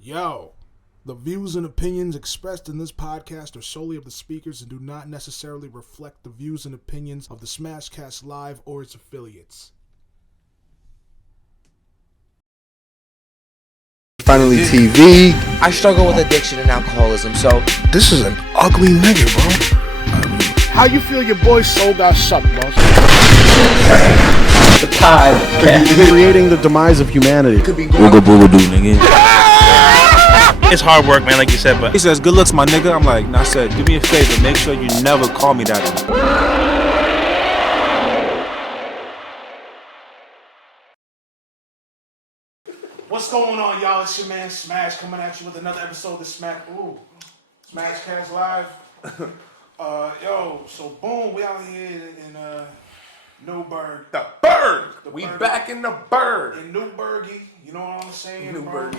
Yo, the views and opinions expressed in this podcast are solely of the speakers and do not necessarily reflect the views and opinions of the Smashcast Live or its affiliates. Finally TV. I struggle with addiction and alcoholism, so This is an ugly nigga, bro. How you feel your boy's soul got sucked, boss? The tide. Creating the demise of humanity. Booga booga doo, nigga. It's hard work, man, like you said, but He says, good looks, my nigga. I'm like, nah, said, do me a favor. Make sure you never call me that. What's going on, y'all? It's your man Smash coming at you with another episode of Smashcast Live. So boom, we out here in Newburgh. The bird. We Back in the bird. In Newburgh, you know what I'm saying? Newburgh.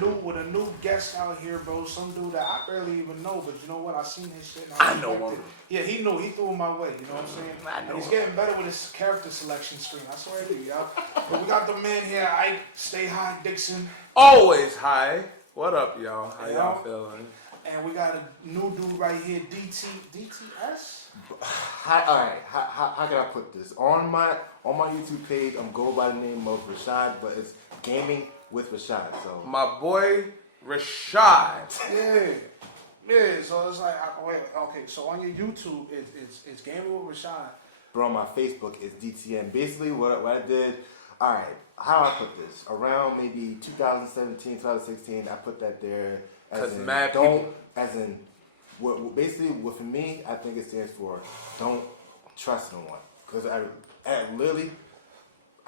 Bro? With a new guest out here, bro. Some dude that I barely even know, but you know what? I seen his shit. And I know respect him. it. Yeah, he knew. He threw him my way. You know what I'm saying? I know and he's him. getting better with his character selection screen. I swear to you, y'all. But we got the man here, Ike. Stay high, Dixon. Always high. What up, y'all? How y'all feeling? And we got a new dude right here, DTS. Alright, how can I put this? On my YouTube page, I'm going by the name of Rashad, but it's gaming with Rashad. So My boy Rashad. Yeah. So it's like, okay. So on your YouTube, it's Gaming with Rashad. but on my Facebook, it's DTN. Basically, what I did. Alright, how do I put this? Around maybe 2017, 2016, I put that there. Because As in, mad don't, people- as in, basically, for me, I think it stands for don't trust no one. Because I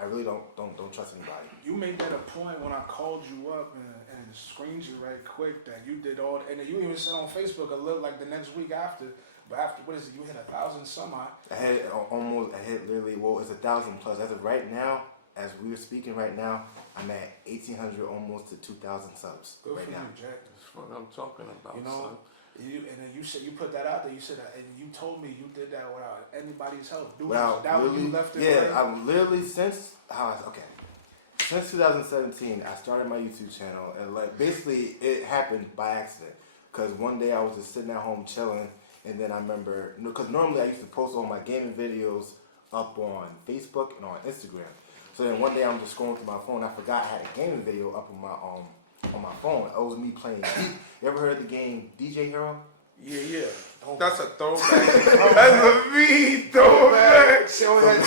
really don't trust anybody. You made that a point when I called you up and screened you right quick that you did all, and then you even said on Facebook a little like the next week after. But after, what is it? You hit 1,000 some odd. I hit literally, well, it's 1,000 plus. As of right now, as we are speaking right now, I'm at 1,800, almost to 2,000 subs Good right for now. you, Jack. That's what I'm talking about, You know, son. and then you said you put that out there. You said that, and you told me you did that without anybody's help. Dude, Well, that when really, you left it. yeah, right? I'm literally since 2017, I started my YouTube channel, and like basically it happened by accident. Cause one day I was just sitting at home chilling, and then I remember, because normally I used to post all my gaming videos up on Facebook and on Instagram. So then one day I'm just scrolling through my phone, I forgot I had a gaming video up on my phone. It was me playing. You ever heard of the game DJ Hero? Yeah. That's a throwback. That's a mean throwback. So we had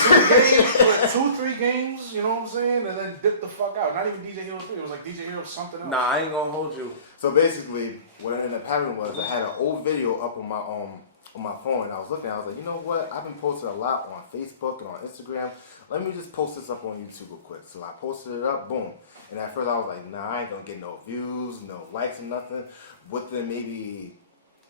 2-3 games, you know what I'm saying, and then dip the fuck out. Not even DJ Hero 3. It was like DJ Hero something else. Nah, I ain't gonna hold you. So basically, what ended up happening was I had an old video up on my phone, and I was looking. I was like, you know what? I've been posting a lot on Facebook and on Instagram. Let me just post this up on YouTube real quick. So I posted it up, boom. And at first I was like, nah, I ain't gonna get no views, no likes, or nothing. Within maybe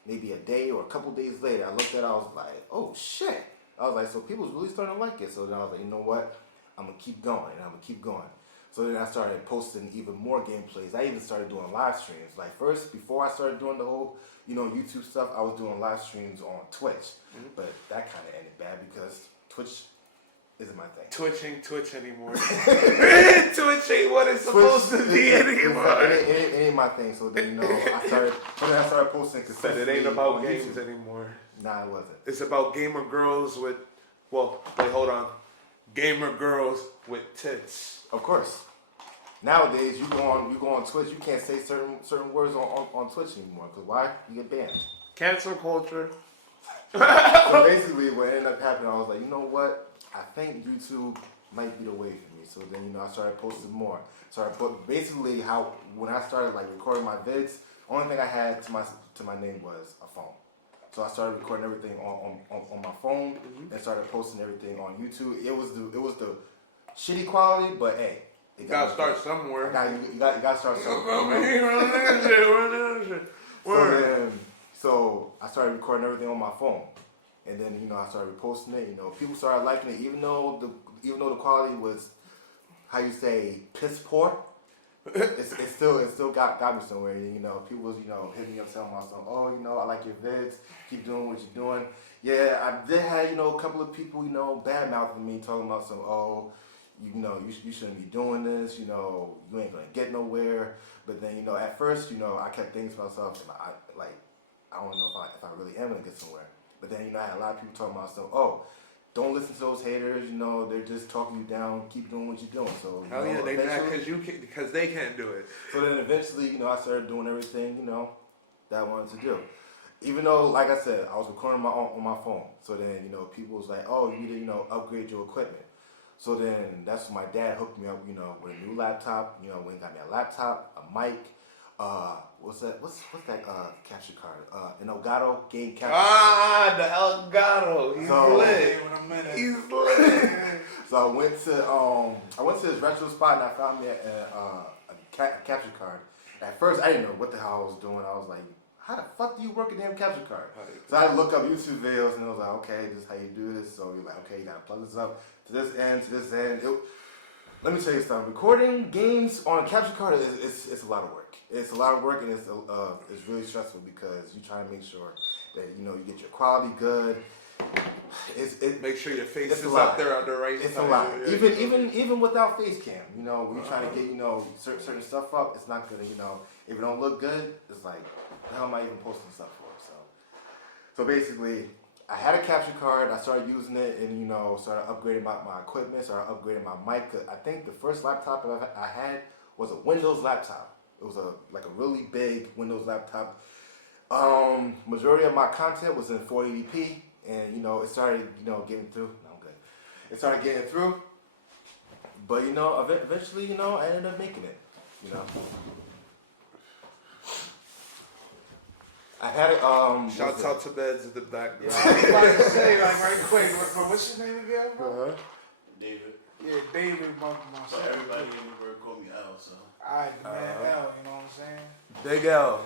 a day or a couple days later, I looked at it. I was like, oh shit. I was like, so people's really starting to like it. So then I was like, you know what? I'm gonna keep going, and I'm gonna keep going. So then I started posting even more gameplays. I even started doing live streams. Like first, before I started doing the whole, YouTube stuff, I was doing live streams on Twitch. But that kind of ended bad because Twitch isn't my thing. Twitch ain't Twitch anymore. Twitch ain't what it's supposed to be anymore. It ain't my thing. So then, I started posting Said consistently. it ain't about on games YouTube. anymore. Nah, it wasn't. It's about gamer girls with, hold on. Gamer girls with tits. Of course. Nowadays, you go on Twitch. You can't say certain words on Twitch anymore. Cause why? You get banned. Cancel culture. So basically, what ended up happening, I was like, you know what? I think YouTube might be the way for me. So then, I started posting more. Basically, when I started like recording my vids, only thing I had to my name was a phone. So I started recording everything on my phone and started posting everything on YouTube. It was the shitty quality, but hey, You gotta start somewhere. You gotta start somewhere. So I started recording everything on my phone, and then I started posting it. People started liking it, even though the quality was, how you say, piss poor. it still got me somewhere. People was hitting me up telling myself, oh, I like your vids, keep doing what you're doing. Yeah, I did have a couple of people bad mouthing me, talking about some, oh, you shouldn't be doing this. You know, you ain't gonna get nowhere. But then, you know, at first, you know, I kept thinking to myself, I don't know if I really am gonna get somewhere. But then, you know, I had a lot of people talking about stuff. Oh, don't listen to those haters. You know, they're just talking you down. Keep doing what you're doing. So hell yeah, they mad because they can't do it. So then eventually, you know, I started doing everything, you know, that I wanted to do. Even though, like I said, I was recording on my phone. So then, you know, people was like, oh, you need to, you know, upgrade your equipment. So then that's when my dad hooked me up, you know, with a new laptop. You know, when he got me a laptop, a mic. What's that capture card? An Elgato game capture card. The Elgato. He's lit. He's lit. So I went to this retro spot and I found me a capture card. At first, I didn't know what the hell I was doing. I was like, how the fuck do you work a damn capture card? So I look up YouTube videos and I was like, okay, this is how you do this. So you're like, okay, you gotta plug this up to this end, to this end. Let me tell you something. Recording games on a capture card it's a lot of work. It's a lot of work and it's really stressful because you're trying to make sure that, you know, you get your quality good. Make sure your face is up there at the right time. It's a lot. Even without face cam, you know, when you're trying to get, you know, certain stuff up, it's not gonna, you know, if it don't look good, it's like, how am I even posting stuff for? So basically, I had a capture card. I started using it, and you know, started upgrading my equipment. Started upgrading my mic. I think the first laptop I had was a Windows laptop. It was a really big Windows laptop. Majority of my content was in 480p, and you know, it started, you know, getting through. No, I'm good. It started getting through, but you know, eventually, you know, I ended up making it. You know. I had it. Shouts out to Beds in the background. I was about to say, like, right quick, what's his name again, bro? David. Yeah, David, my So everybody in Newburgh call me L, so. Alright, the man L, you know what I'm saying? Big L.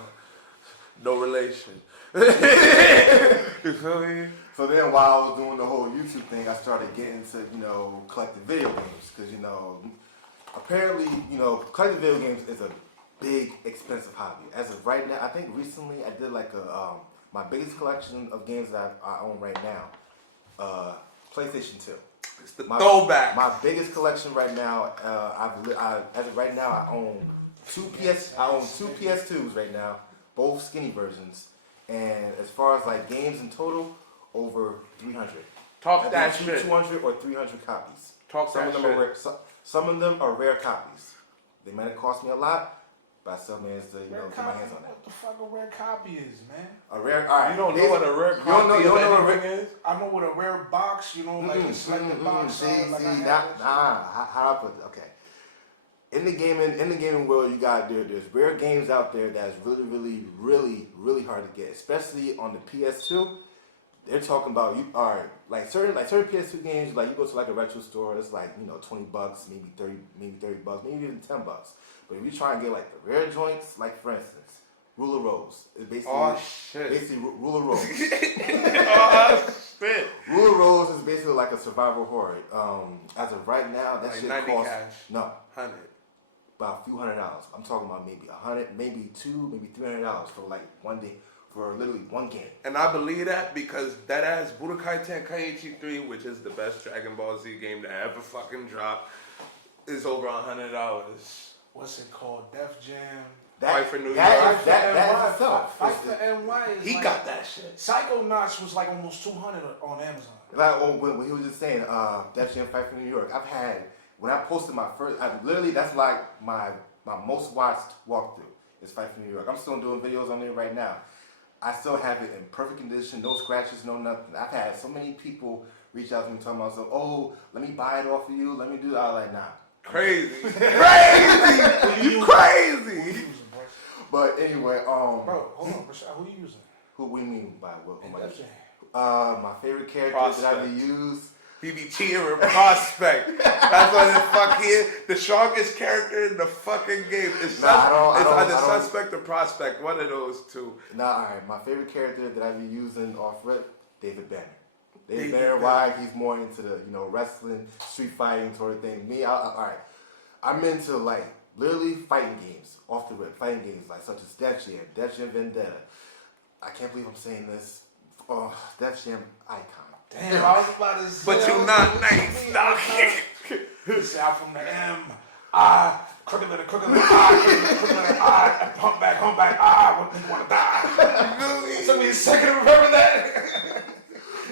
No relation. You feel me? So then while I was doing the whole YouTube thing, I started getting into, you know, collecting video games. Because, you know, apparently, you know, collecting video games is a big, expensive hobby. As of right now, I think recently I did like my biggest collection of games that I own right now, PlayStation 2. It's the throwback. My biggest collection right now, as of right now, I own two PS2s right now, both skinny versions. And as far as like games in total, over 300. Talk that shit. 200 or 300 copies. Some of them are rare copies. They might have cost me a lot, but I still managed to, you know, get my hands on it. What the fuck a rare copy is, man? A rare, all right. You don't know what a rare copy you don't know what a rare is? I know what a rare box, you know, like a selected box. How I put it? Okay. In the gaming world, you got there's rare games out there that's really hard to get, especially on the PS2. They're talking about like certain PS2 games, like you go to like a retro store, it's like, you know, $20, maybe 30 bucks, maybe even $10. But if you try and get like the rare joints, like for instance, Ruler Rose, it's basically Ruler Rose. Oh shit! Ruler Rose is basically like a survival horror. As of right now, that like shit 90 costs cash. No, 100. about a few $100s. I'm talking about maybe $100, maybe $200, maybe $300 for like one day. For literally one game. And I believe that because that ass Budokai Tenkaichi 3, which is the best Dragon Ball Z game to ever fucking drop, is over $100. What's it called? Def Jam. Fight for New York. That itself. Fight for NY is He like, got that shit. Psychonauts was like almost 200 on Amazon. Like when he was just saying, Def Jam Fight for New York. When I posted my first, that's like my most watched walkthrough is Fight for New York. I'm still doing videos on there right now. I still have it in perfect condition, no scratches, no nothing. I've had so many people reach out to me talking about, oh, let me buy it off of you, let me do that. I was like, nah. Crazy. Crazy! You crazy! But anyway, Bro, hold on, Rashad, who you using? Who we mean by what? Def Jam. My favorite character Prospect. that I used. He be cheating with Prospect. That's what the fuck he is. The strongest character in the fucking game. It's either Suspect or Prospect. One of those two. Alright. My favorite character that I be using off rip, David Banner. David Banner, why he's more into the, you know, wrestling, street fighting sort of thing. Me, alright. I'm into like literally fighting games, off the rip, fighting games like such as Def Jam Vendetta. I can't believe I'm saying this. Oh, Def Jam Icon. Damn, I was about to say. But you're not nice. No. He said, I'm from the M. I, crooked letter, crooked letter, I, hump back, what nigga wanna die? It took me a second to remember that.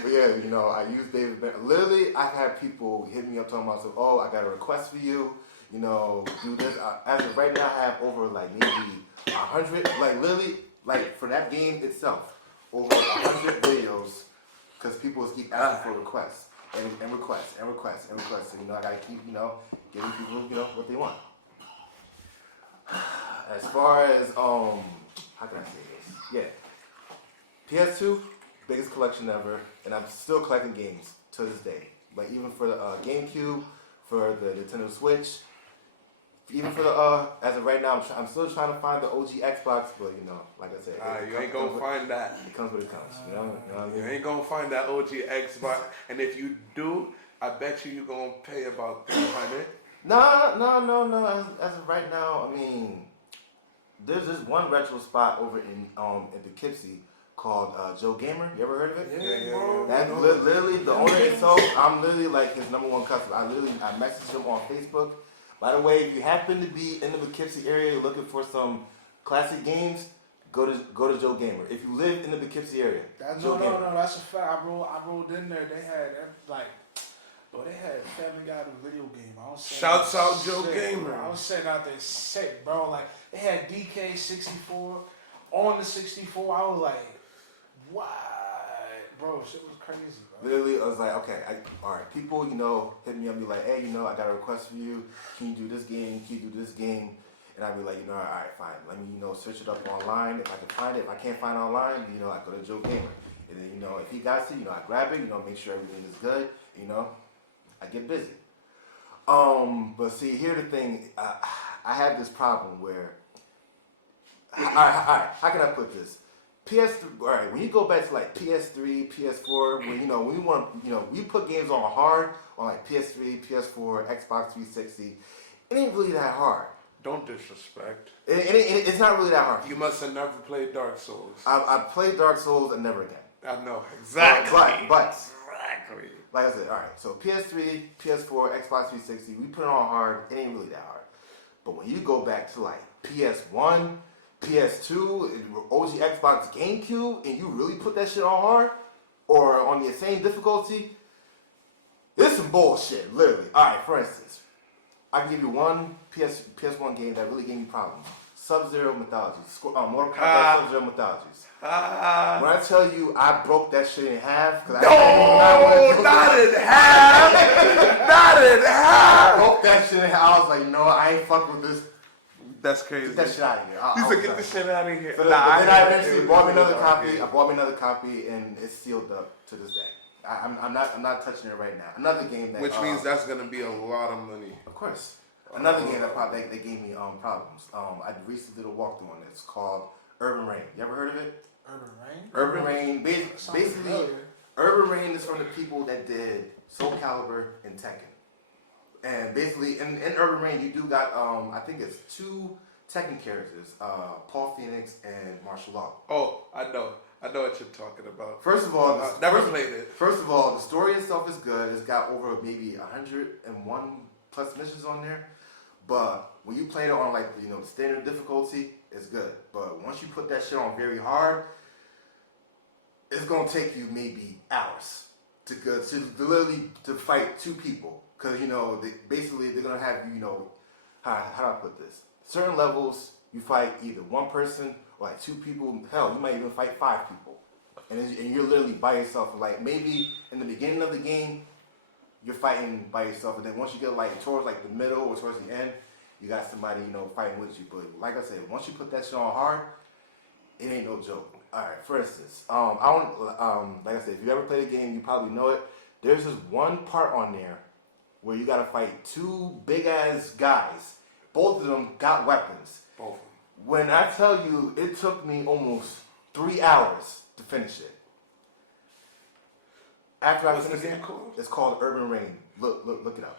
But yeah, you know, I use David Ben. Literally, I've had people hit me up talking about, oh, I got a request for you. You know, do this. As of right now, I have over like maybe 100, like literally, like for that game itself, over 100 videos, because people keep asking for requests and requests. And you know, I gotta keep, you know, giving people, you know, what they want. As far as how can I say this? Yeah, PS2, biggest collection ever, and I'm still collecting games to this day. Like even for the GameCube, for the Nintendo Switch. Even for the as of right now, I'm still trying to find the OG Xbox, but you know, like I said, you ain't gonna find that. It comes what it comes. You know what I mean? You ain't gonna find that OG Xbox, and if you do, I bet you gonna pay about $300. No. As of right now, I mean, there's this one retro spot over in Poughkeepsie called Joe Gamer. You ever heard of it? Yeah. That's literally the owner itself. I'm literally like his #1 customer. I messaged him on Facebook. By the way, if you happen to be in the Poughkeepsie area looking for some classic games, go to Joe Gamer. If you live in the Poughkeepsie area, No, that's a fact. I rolled in there. They had they had Family Guy the video game. I was saying Shouts out Joe Gamer. I was saying out there sick, bro. Like they had DK64 on the 64. I was like, what, bro? Shit was crazy, bro. literally, I was like, okay, all right. People, you know, hit me up and be like, hey, you know, I got a request for you. Can you do this game? Can you do this game? And I'd be like, you know, all right, fine. Let me, you know, search it up online. If I can find it, if I can't find it online, you know, I go to Joe Gamer. And then, you know, if he got it, you know, I grab it, you know, make sure everything is good, you know, I get busy. But see, here's the thing. I have this problem where, all right, how can I put this? PS3, all right, when you go back to like PS3, PS4, when, you know, we want, you know, we put games on hard on like PS3, PS4, Xbox 360, it ain't really that hard. Don't disrespect. It's not really that hard. You must have never played Dark Souls. I played Dark Souls and never again. I know, exactly. But Exactly. like I said, all right, so PS3, PS4, Xbox 360, we put it on hard, it ain't really that hard. But when you go back to like PS1, PS2, OG Xbox, GameCube, and you really put that shit on hard, or on the same difficulty, it's some bullshit, literally. All right, for instance, I can give you one PS1 game that really gave me problems. Sub-Zero Mythologies. Mortal Kombat Sub-Zero Mythologies. When I tell you I broke that shit in half, Not in half! Not in half! I broke that shit in half. I was like, you know what, I ain't fuck with this. That's crazy. Get that shit out of here. You said get this shit out of here. So then I eventually bought me another copy. I bought me another copy, and it's sealed up to this day. I'm not touching it right now. Another game that, which means that's gonna be a lot of money. Of course. Another game that gave me problems. I recently did a walkthrough on it. It's called Urban Reign. You ever heard of it? Urban Reign. Basically, Urban Reign is from the people that did Soul Calibur and Tekken. And basically, in Urban Reign, you do got I think it's 2 Tekken characters, Paul Phoenix and Martial Law. Oh, I know what you're talking about. First of all, never played it. First of all, the story itself is good. It's got over maybe 101 plus missions on there. But when you play it on like, you know, the standard difficulty, it's good. But once you put that shit on very hard, it's gonna take you maybe hours to literally to fight 2 people. Cause you know, they're gonna have you, you know, how do I put this? Certain levels you fight either 1 person or like 2 people. Hell, you might even fight 5 people, and you're literally by yourself. Like maybe in the beginning of the game, you're fighting by yourself, and then once you get like towards like the middle or towards the end, you got somebody, you know, fighting with you. But like I said, once you put that shit on hard, it ain't no joke. All right, for instance, like I said, if you ever played a game, you probably know it. There's this one part on there where you gotta fight 2 big ass guys. Both of them got weapons. Both of them. When I tell you, it took me almost 3 hours to finish it. After I finished it, it's called Urban Reign. Look it up.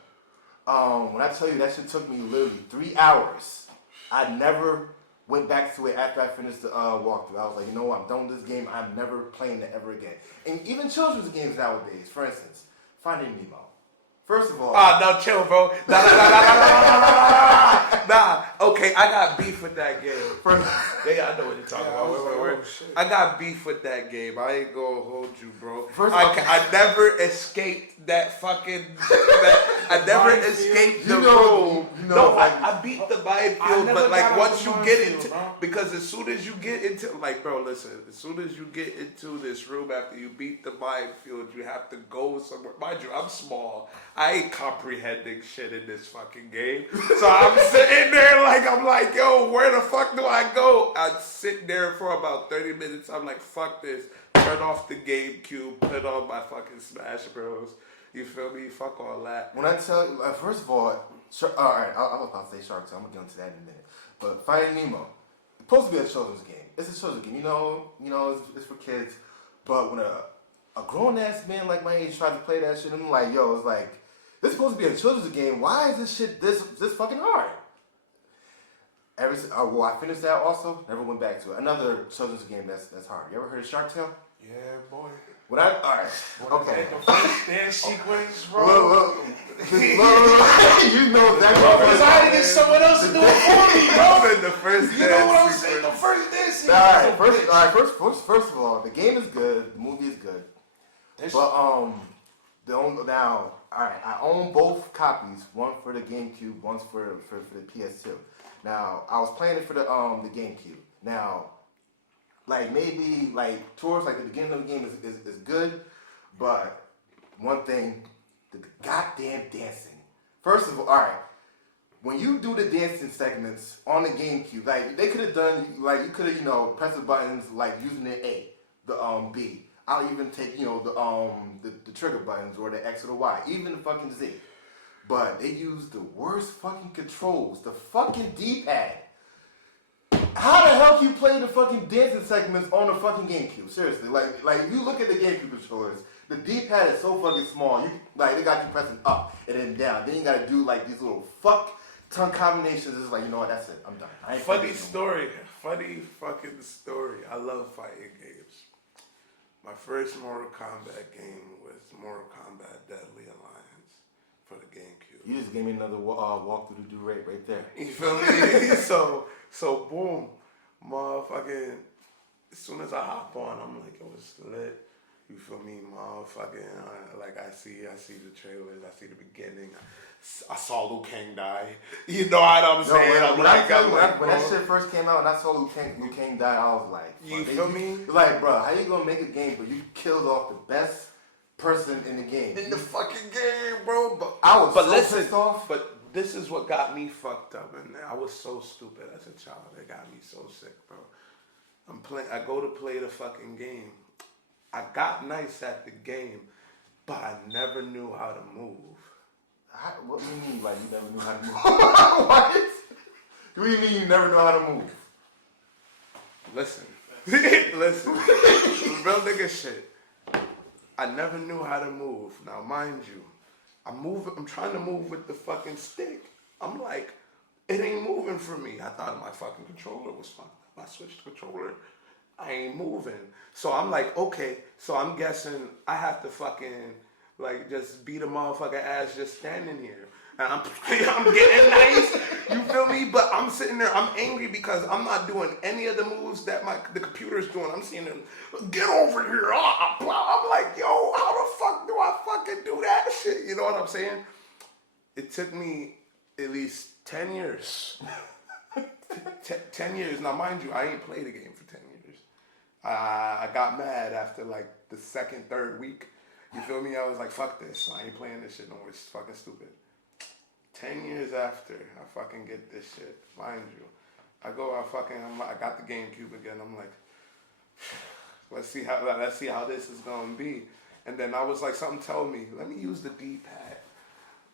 When I tell you that shit took me literally 3 hours, I never went back to it after I finished the walkthrough. I was like, you know what, I'm done with this game. I'm never playing it ever again. And even children's games nowadays, for instance, Finding Nemo. First of all, no, chill, bro. Nah. Okay, I got beef with that game. Yeah, I know what you're talking about. Wait. I got beef with that game. I ain't gonna hold you, bro. I never escaped that fucking. I never escaped the room. I beat the minefield, but like once you get into, because as soon as you get into, like, bro, listen. As soon as you get into this room after you beat the minefield, you have to go somewhere. Mind you, I'm small. I ain't comprehending shit in this fucking game. So I'm sitting there I'm like, yo, where the fuck do I go? I'd sit there for about 30 minutes. I'm like, fuck this. Turn off the GameCube, put on my fucking Smash Bros. You feel me? Fuck all that. When I tell you, first of all right, I was about to say Shark Tank. I'm gonna get into that in a minute. But Finding Nemo, it's supposed to be a children's game. It's a children's game. You know, it's for kids. But when a grown ass man like my age tries to play that shit, I'm like, yo, it's like, this is supposed to be a children's game. Why is this shit this fucking hard? Well, I finished that also. Never went back to it. Another children's game that's hard. You ever heard of Shark Tale? Yeah, boy. Alright. Okay. The first dance sequence, bro. Look. You know exactly what Because I had to get someone else to do it for me, bro. The first You know what I'm saying? The first dance sequence. Alright, first of all, the game is good. The movie is good. But I own both copies. One for the GameCube, one's for the PS2. Now, I was playing it for the GameCube. Now, maybe towards the beginning of the game is good, but one thing, the goddamn dancing. First of all, alright, when you do the dancing segments on the GameCube, they could have done, you could have, pressed the buttons using the A, the B. I'll even take, the trigger buttons or the X or the Y, even the fucking Z. But they use the worst fucking controls, the fucking D-pad. How the hell can you play the fucking dancing segments on the fucking GameCube? Seriously, if you look at the GameCube controllers, the D-pad is so fucking small. They got you pressing up and then down. Then you gotta do these little fuck tongue combinations. It's you know what? That's it. I'm done. Funny fucking story. I love fighting games. My first Mortal Kombat game was Mortal Kombat Deadly Alliance for the GameCube. You just gave me another walk through the do right there. You feel me? So boom, motherfucking. As soon as I hop on, I'm like, yo, it's lit. You feel me, motherfucking? I see the trailers. I see the beginning. I saw Liu Kang die. You know what I'm saying? When that shit first came out and I saw Liu Kang die, I was like, you feel me? Bro, how you gonna make a game but you killed off the best person in the game? In the fucking game, bro. But I was pissed off. But this is what got me fucked up, and I was so stupid as a child. It got me so sick, bro. I go to play the fucking game. I got nice at the game, but I never knew how to move. What do you mean, you never knew how to move? What? What do you mean you never know how to move? Listen. Real nigga shit. I never knew how to move. Now, mind you, I'm trying to move with the fucking stick. I'm like, it ain't moving for me. I thought my fucking controller was fucked up. I switched the controller. I ain't moving. So I'm like, okay. So I'm guessing I have to fucking just beat a motherfucker ass just standing here. And I'm getting nice. You feel me? But I'm sitting there. I'm angry because I'm not doing any of the moves that the computer's doing. I'm seeing them, get over here. I'm like, yo, how the fuck do I fucking do that shit? You know what I'm saying? It took me at least 10 years. 10 years. Now, mind you, I ain't played a game for 10 years. I got mad after the second, third week. You feel me? I was like, fuck this. I ain't playing this shit no more. It's fucking stupid. 10 years after, I fucking get this shit. Mind you. I got the GameCube again. I'm like, let's see how this is gonna be. And then I was like, something told me, let me use the D-pad.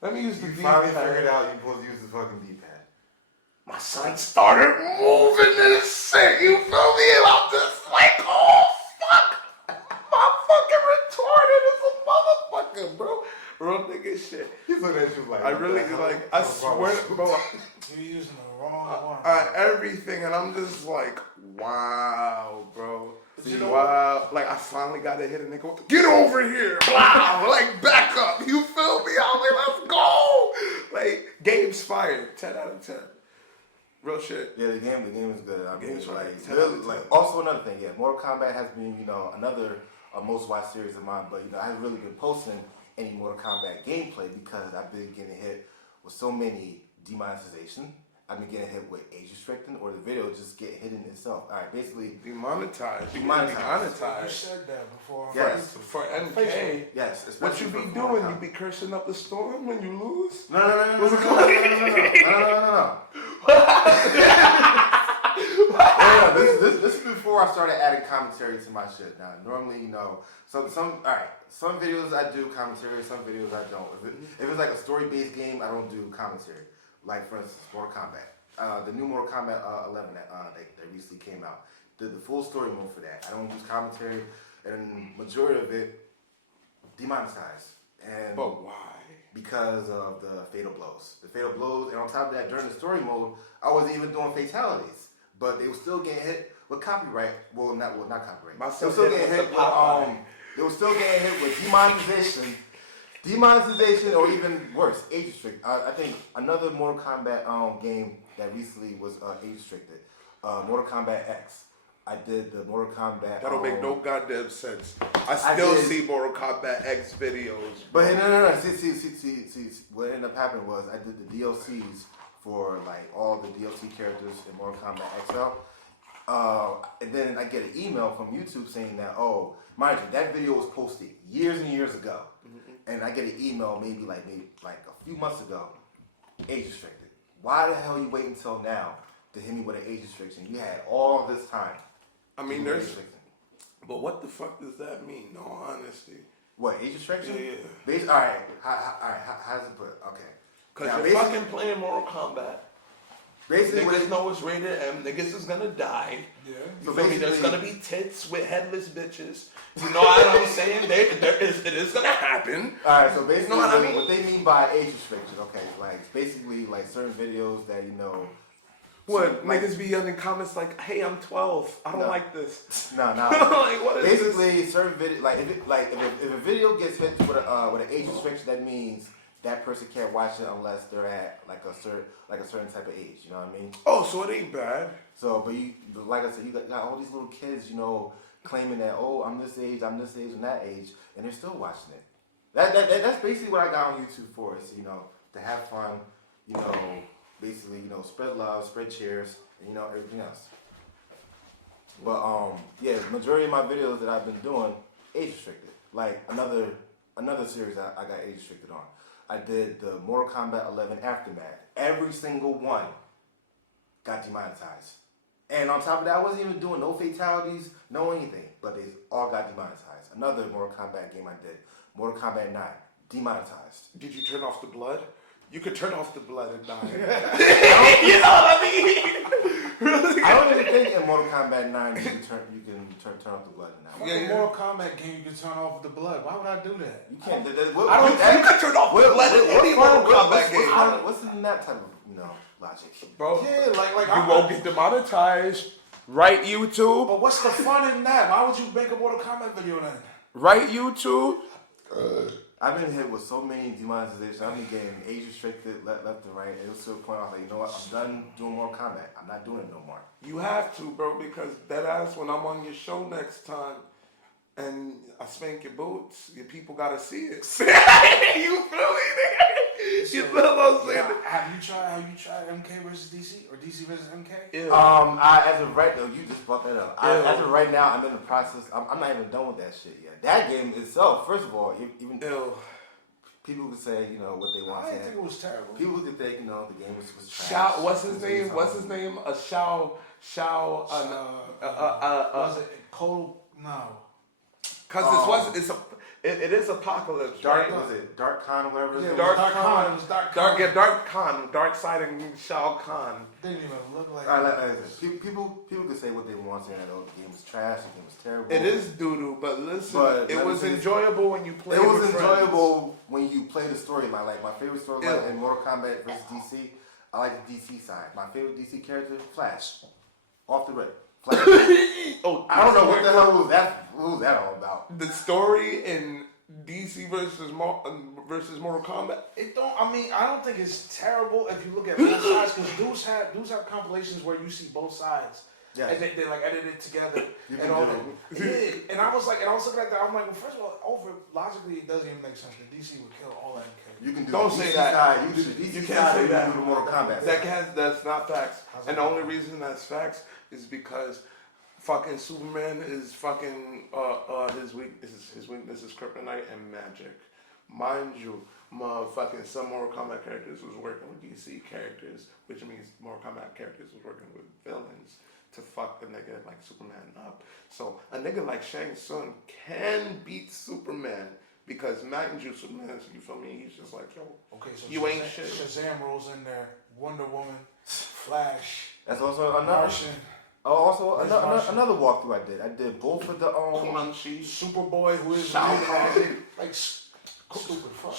You finally figured out you're supposed to use the fucking D-pad. My son started moving this shit, you feel me? And I'm just like, oh, fuck. My fucking retarded is a motherfucker, bro. Real nigga shit. He's looking at you like, I really, I swear, bro. You're using the wrong one. Everything, and I'm just like, wow, bro. You know what? Like I finally got a hit and they go, get over here, blah, like back up. You feel me? I was like, let's go. Like game's fire, 10 out of 10. Real shit. Yeah, the game is good. I mean, Game's fire. like, really, like also another thing. Yeah, Mortal Kombat has been another most watched series of mine, but I haven't really been posting any Mortal Kombat gameplay because I've been getting hit with so many demonetization. I've been getting hit with age restricting, or the video just get hidden itself. All right, basically Demonetized. You said that before. Yes. For MK. Yes. What you especially be for Mortal doing? You Kombat. be cursing up the storm when you lose? No. This is before I started adding commentary to my shit. Now, normally, some videos I do commentary, some videos I don't. If it's like a story-based game, I don't do commentary. Like, for instance, Mortal Kombat. The new Mortal Kombat 11 that recently came out. Did the full story mode for that. I don't use commentary, and majority of it demonetized. And But why? because of the fatal blows. The fatal blows, and on top of that, during the story mode, I wasn't even doing fatalities. But they were still getting hit with copyright. Well, not copyright. They were still getting hit with they were still getting hit with demonetization, or even worse, age restricted. I think another Mortal Kombat game that recently was age restricted. Mortal Kombat X. I did the Mortal Kombat. That don't make no goddamn sense. I still see Mortal Kombat X videos. But no. See, what ended up happening was I did the DLCs for like all the DLC characters in Mortal Kombat XL. And then I get an email from YouTube saying that, oh, mind you, that video was posted years and years ago. And I get an email maybe like a few months ago, age restricted. Why the hell you wait until now to hit me with an age restriction? You had all this time. I mean, but what the fuck does that mean? No honesty. What, age restriction? Yeah. All right. How does it put? Okay. Because Now, you're fucking playing Mortal Kombat. Basically, Niggas know it's rated M. Niggas is gonna die. Yeah. You feel me? There's gonna be tits with headless bitches. You know what I'm saying? It is gonna happen. All right, so basically, You know what I mean? what they mean by age restriction, okay, like basically like certain videos that What? like, Niggas be in the comments like, hey, I'm 12. I don't No. like this. No. Like, what is Basically, certain video, if a video gets hit with an age restriction, that means that person can't watch it unless they're at like a certain type of age. You know what I mean? Oh, so it ain't bad. So, but like I said, you got all these little kids, claiming that, oh, I'm this age, and that age, and they're still watching it. That's basically what I got on YouTube for, is to have fun, basically, spread love, spread cheers, and everything else. But yeah, the majority of my videos that I've been doing age restricted. Like another series I got age restricted on. I did the Mortal Kombat 11 Aftermath. Every single one got demonetized. And on top of that, I wasn't even doing no fatalities, no anything, but they all got demonetized. Another Mortal Kombat game I did, Mortal Kombat 9, demonetized. Did you turn off the blood? You could turn off the blood and die. You know what I mean? I don't even think in Mortal Kombat 9 you can turn off the blood in that. Yeah, Mortal Kombat game you can turn off the blood. Why would I do that? You can't. You can turn off the blood in any Mortal Kombat game. What's in that type of logic, Bro, Yeah, like you won't get demonetized. Right, YouTube? But what's the fun in that? Why would you make a Mortal Kombat video then? Right, YouTube? I've been hit with so many demonetizations. I've been getting age restricted left and right. It was to a point I was like, you know what? I'm done doing Mortal Kombat. I'm not doing it no more. You have to, bro, because that ass when I'm on your show next time and I spank your boots, your people gotta see it. You feel me, nigga? You feel what I'm saying? Have you tried MK versus DC or DC versus MK? Yeah. As of right now, you just brought that up. As of right now, I'm in the process. I'm not even done with that shit yet. That game itself, first of all, even people could say what they want. I didn't think it was terrible. People could think the game was trash. What's his name? Was it Cole? No. Because it is Apocalypse, Dark, right? was it Dark Con or whatever? Yeah, Dark Khan. Khan. It was Dark Khan. Dark Side and Shao Kahn. Didn't even look like people could say what they want, saying that the game was trash, the game was terrible. It is doo-doo, but listen, But it was enjoyable when you played It was with enjoyable when you play the storyline. Like my favorite storyline in Mortal Kombat versus DC, I like the DC side. My favorite DC character, Flash. Off the rip. Flash. I don't know what the hell was that. What was that all about? The story in DC versus Mortal Kombat. It don't. I mean, I don't think it's terrible if you look at both sides, because dudes have compilations where you see both sides. Yeah. And they like edit it together You and can all do that. Yeah. And I was looking at that. I'm like, well, first of all, logically, it doesn't even make sense. The DC would kill all that. You can do Don't the say DC that. Side, you do the DC You side, can't say or you that. can do the Mortal Kombat. That's not facts. And the only reason that's facts is because fucking Superman is fucking his weakness is kryptonite and magic. Mind you, motherfucking some Mortal Kombat characters was working with DC characters, which means Mortal Kombat characters was working with villains to fuck a nigga like Superman up. So a nigga like Shang Tsung can beat Superman because, mind you, Superman, you feel me? He's just like, yo, Okay, so you ain't shit. Shazam rolls in there. Wonder Woman, Flash, That's also another. Martian, Another walkthrough I did both of the Crunchy, Superboy, who is Shao really Kahn. magic, like stupid fuck.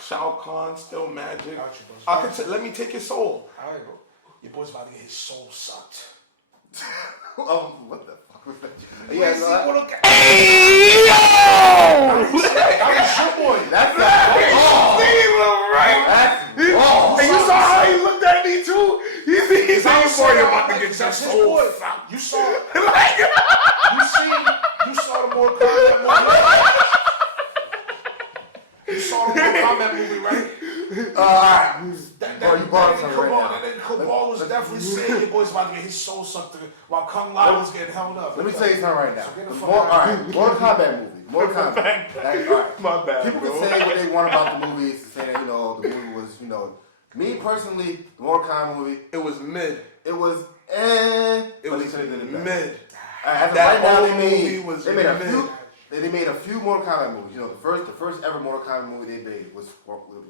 Shao Kahn, still magic. Got you, bro. Let me take your soul. All right, bro. Your boy's about to get his soul sucked. what the fuck was that? Yeah, Yeah, no, look at. Hey yo! That's your boy. that's Right. wrong. And you saw how he looked at me too. He's saying for you about to get your That's his soul. boy. You saw the Mortal Kombat movie. You saw the Mortal Kombat movie, right? Alright. That You brought up something right now. That nigga Cabal was definitely saying your boy's about to get his soul sucked while Kung Lao was getting held up. Let me tell you something right now. So get the The fuck Mor- out. Alright, Mortal Kombat movie. Mortal Kombat. Alright. My bad, People bro. can say what they want about the movies, saying that, the movie was, me personally, the Mortal Kombat movie, It was mid. it was It but was they could've did it better. mid. As of That right now, whole they movie was made a mid. few. They made a few Mortal Kombat movies. The first ever Mortal Kombat movie they made was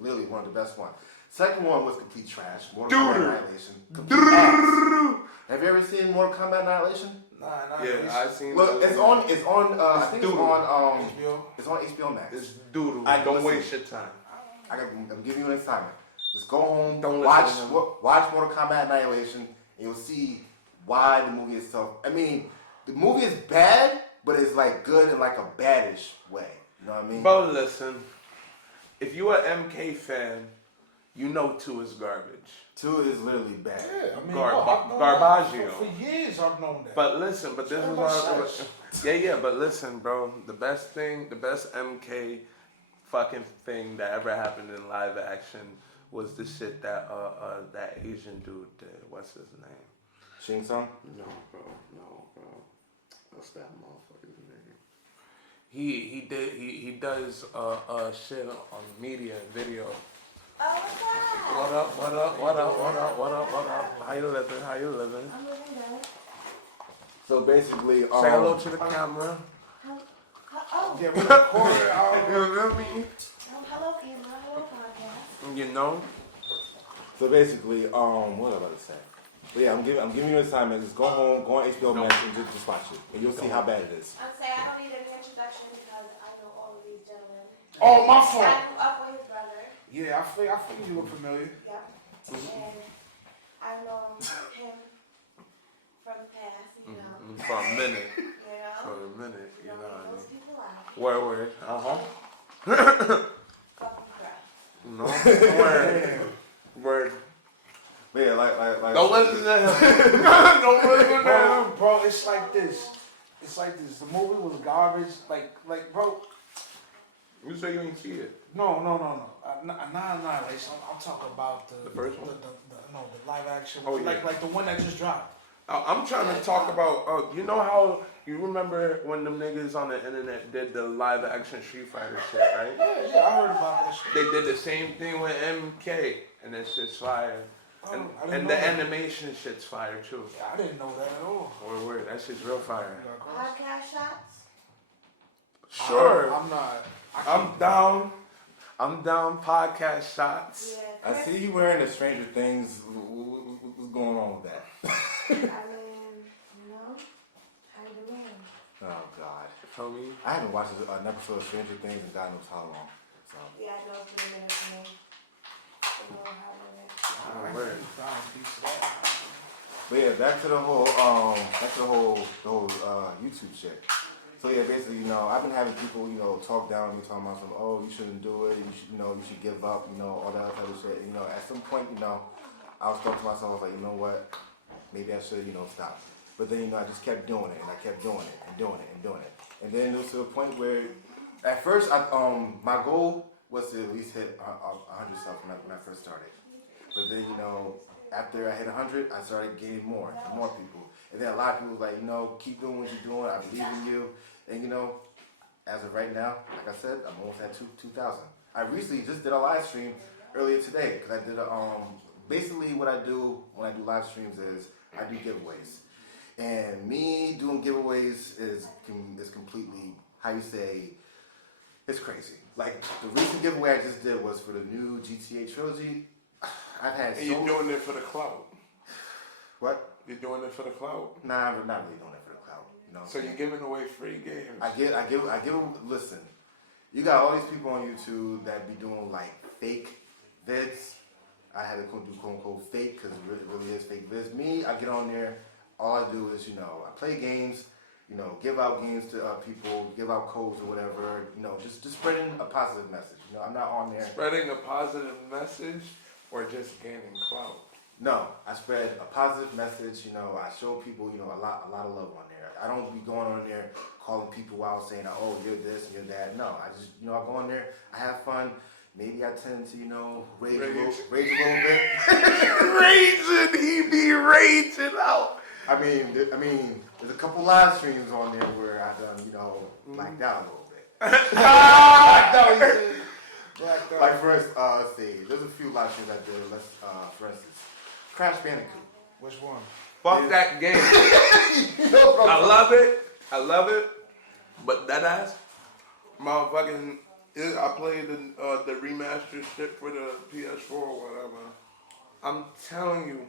literally one of the best ones. Second one was complete trash. Mortal Kombat Annihilation. Complete ass. Have you ever seen Mortal Kombat Annihilation? Nah, Yeah, I seen. Well, it's on. I think it's doodle. on. HBO. It's on HBO Max. It's doodle. I- Don't listen. waste your time. I'm giving you an assignment. Just go home, Don't watch listen to him. watch Mortal Kombat Annihilation, and you'll see why the movie is so. I mean, the movie is bad, but it's like good in like a baddish way. You know what I mean? Bro, listen. If you an MK fan, you know 2 is garbage. 2 is literally bad. Yeah, I mean, Garbaggio. For years I've known that. But listen, but this is what yeah, but listen, bro. The best MK fucking thing that ever happened in live action was the shit that that Asian dude did. What's his name? Shing Tsung? No, bro. What's that motherfucker's name? He does shit on media and video. What up? How you living? I'm living good. So basically, Say hello to the camera. Oh, Yeah, we recorded You feel me? hello, camera. Hello, podcast. You know? what was I about to say? But yeah, I'm giving you an assignment. Just go home, go on HBO Max, and just watch it, and you'll see how bad it is. I'd say I don't need any introduction because I know all of these gentlemen. Oh, my fault. I grew up with his brother. Yeah, I figured you look familiar. Yep. And I know him from the past, you know. For a minute. You know. For a minute, you know what I Those mean? people out. Word. Fucking crap. No. Word. But yeah, like. Don't listen to him. Don't listen to him. Bro, it's like this. The movie was garbage. Like, bro. You say you ain't see it. No. Annihilation. I'm talking about The first one? The live action. Oh, yeah. Like the one that just dropped. I'm trying to talk about, you know how, you remember when them niggas on the internet did the live action Street Fighter shit, right? Yeah, I heard about that shit. They did the same thing with MK, and that shit's fire. Oh, And, I didn't and know the that. animation shit's fire too. Yeah, I didn't know that at all. Word, that shit's real fire. Podcast shots. Sure. I'm not. I'm down podcast shots. Yeah. I Chris, see you wearing the Stranger Things. What's going on with that? I mean, you know, how you doing? Oh God. Feel me? I haven't watched an episode of Stranger Things in God knows how long. So. Yeah, I know it's been a minute for me. A little hot minute. Word. But yeah, back to the whole YouTube shit. So yeah, basically, I've been having people, talk down on me, talking about some, oh, you shouldn't do it, you should give up, all that type of shit. At some point, I was talking to myself, I was like, you know what, maybe I should, stop. But then, I just kept doing it, and I kept doing it, and doing it, and doing it. And then it was to a point where, at first, my goal was to at least hit 100 subs when I first started. But then, after I hit 100, I started getting more and more people. And then a lot of people was like, keep doing what you're doing. I believe in you. And, as of right now, like I said, I'm almost at 2,000. I recently just did a live stream earlier today because I did basically what I do when I do live streams is I do giveaways. And me doing giveaways is completely, how you say, it's crazy. Like, the recent giveaway I just did was for the new GTA trilogy. I've had and you're doing it for the clout. What? You're doing it for the clout? Nah, I'm not really doing it for the clout. So you're giving away free games. I give. Listen, you got all these people on YouTube that be doing like fake vids. I had to do quote unquote fake because it really is fake vids. Me, I get on there. All I do is I play games. Give out games to people, give out codes or whatever. Just spreading a positive message. I'm not on there spreading a positive message or just gaining clout. No, I spread a positive message. I show people, a lot of love on there. I don't be going on there calling people out saying, oh, you're this and you're that. No, I just, I go on there, I have fun. Maybe I tend to, rage a little bit. Raging, he be raging out. I mean, there's a couple live streams on there where I done, blacked out a little bit. Blacked out. Like first, let's see. There's a few live streams I did. For instance, Crash Bandicoot. Which one? Fuck that game. I love it. But that ass, motherfucking, I played the remastered shit for the PS4 or whatever. I'm telling you,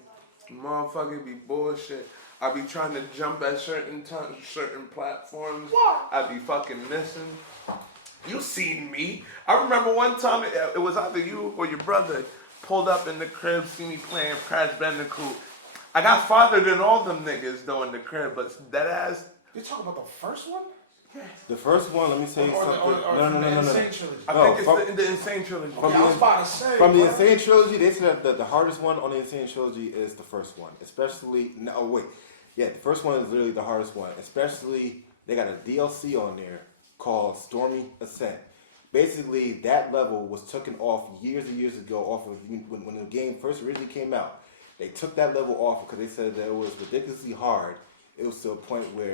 motherfucking be bullshit. I be trying to jump at certain platforms. What? I be fucking missing. You seen me. I remember one time, it was either you or your brother pulled up in the crib, see me playing Crash Bandicoot. I got farther than all them niggas though in the crib, but that ass. You talking about the first one? The first one, let me say something. No. Insane Trilogy. I think it's the Insane Trilogy. I was about to say. From the Insane Trilogy, they said that the hardest one on the Insane Trilogy is the first one. Especially, the first one is literally the hardest one. Especially, they got a DLC on there called Stormy Ascent. Basically, that level was taken off years and years ago off of when the game first originally came out. They took that level off because they said that it was ridiculously hard. It was to a point where...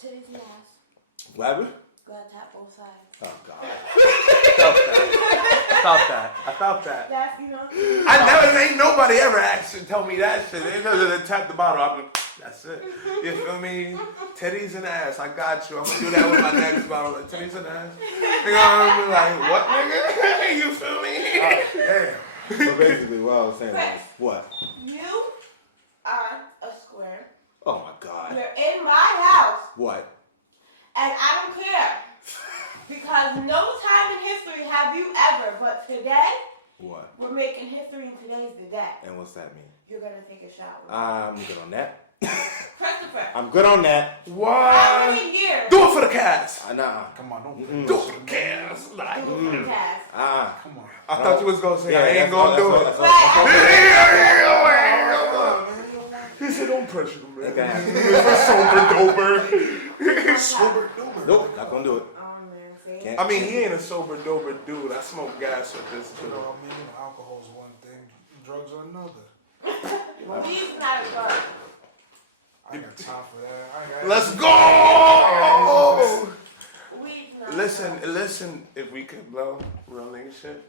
Titties and ass. What happened? Gotta tap both sides. Oh, God. I felt that. That's, Ain't nobody ever actually tell me that shit. They know that tap the bottle. That's it. You feel me? Titties and ass. I got you. I'm gonna do that with my next bottle. Like, titties and ass. I'm gonna be like, what, nigga? You feel me? Damn. So basically, what I was saying was, what? You are a square. Oh, my God. You're in my house. What? And I don't care. Because no time in history have you ever, but today, what? We're making history and today's the day. And what's that mean? You're going to take a shower. I'm good on that. Christopher. I'm good on that. What? How many years? Do it for the cast. Nah. Come on, don't do it for the cast. Like, do it for the cast. Come on. I thought you was going to say, I ain't going to do it. He said, don't pressure him, man. Sober dober. Nope, not gonna do it. Oh, man. See? I mean, he ain't a sober dober dude. I smoke gas with this dude. Alcohol's one thing, drugs are another. Weed's not a drug. I got time for that. Let's go! Weed's not Listen, if we could blow real nigga shit,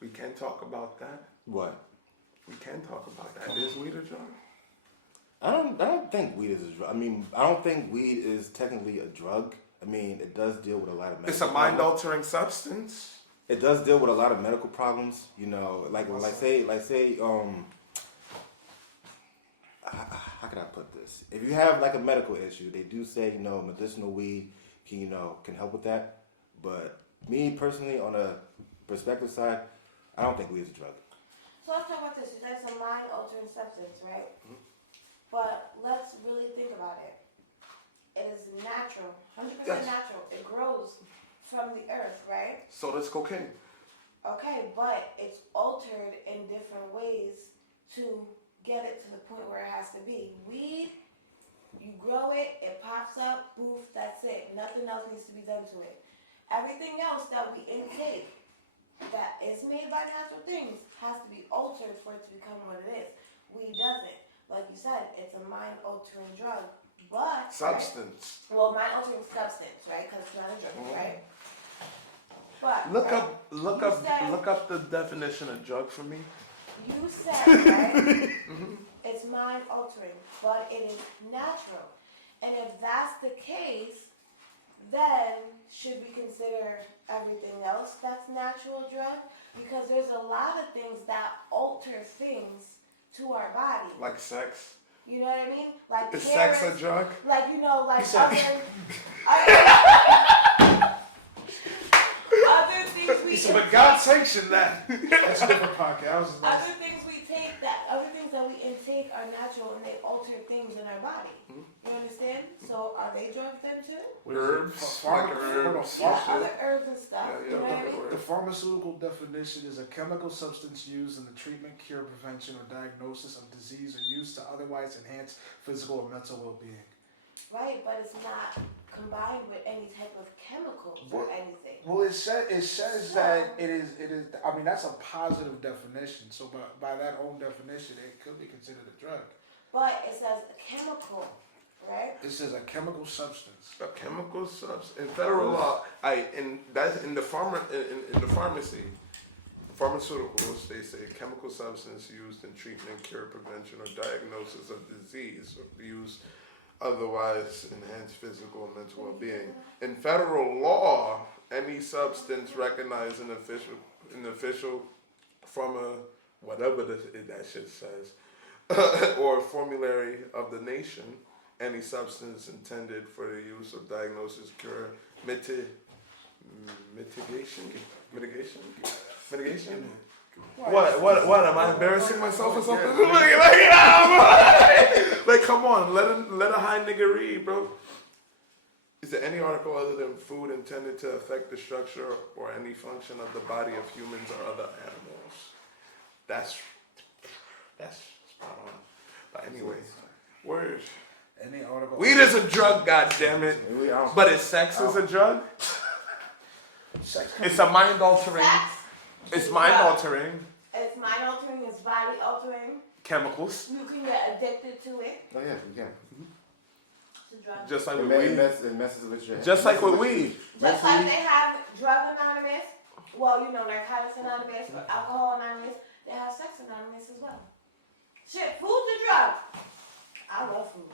we can talk about that. What? We can talk about that. Is weed a drug? I don't think weed is a drug. I mean, I don't think weed is technically a drug. I mean, it does deal with a lot of medical It's a mind-altering substance. It does deal with a lot of medical problems. Like say, how can I put this? If you have like a medical issue, they do say medicinal weed can help with that. But me personally, on a perspective side, I don't think weed is a drug. So let's talk about this. That's a mind-altering substance, right? Mm-hmm. But let's really think about it. It is natural, 100% Yes. natural. It grows from the earth, right? So does cocaine. Okay, but it's altered in different ways to get it to the point where it has to be. Weed, you grow it, it pops up, boof, that's it. Nothing else needs to be done to it. Everything else that we intake that is made by natural things has to be altered for it to become what it is. Weed doesn't. Like you said, it's a mind-altering drug. But Substance. right? Well, mind-altering substance, right? Because it's not a drug, right? But Look right? look up the definition of drug for me. You said, right? It's mind-altering, but it is natural. And if that's the case, then should we consider everything else that's natural drug? Because there's a lot of things that alter things to our body. Like sex. You know what I mean? Like Is sex a drug? Like, you know, like other things we But God sanctioned that. That's a different podcast. other things that we intake are natural and they alter things in our body. You understand? So are they drugs then too? Herbs. Pharma- Like hold on, herbs. pharma- Yeah, other herbs and stuff. Yeah, you know what I yeah, mean? The pharmaceutical definition is a chemical substance used in the treatment, cure, prevention, or diagnosis of disease or used to otherwise enhance physical or mental well-being. Right, but it's not combined with any type of chemicals or anything. Well, it says that it is. I mean, that's a positive definition. So by that own definition, it could be considered a drug. But it says chemical, right? It says a chemical substance. A chemical substance. In federal law, that's in the pharmacy. Pharmaceuticals, they say chemical substance used in treatment, cure, prevention, or diagnosis of disease, or use otherwise enhance physical and mental well-being. In federal law, any substance recognized in official from a whatever that shit says, or formulary of the nation, any substance intended for the use of diagnosis, cure, mitigation. What? Am I embarrassing myself or something? Like, come on, let a high nigga read, bro. Is there any article other than food intended to affect the structure or any function of the body of humans or other animals? That's spot on. But anyways, word. Any article. Weed is a drug, goddammit. But is sex is a drug? It's a mind altering. Sex. It's mind altering. It's mind altering, it's body altering. Chemicals. You can get addicted to it. Oh yeah, you can. It's a drug. Just like It with weed. messes with your head. Just like with weed. Just like they have Drug Anonymous, well, you know, Narcotics Anonymous, or Alcohol Anonymous, they have Sex Anonymous as well. Shit, food's a drug. I love food.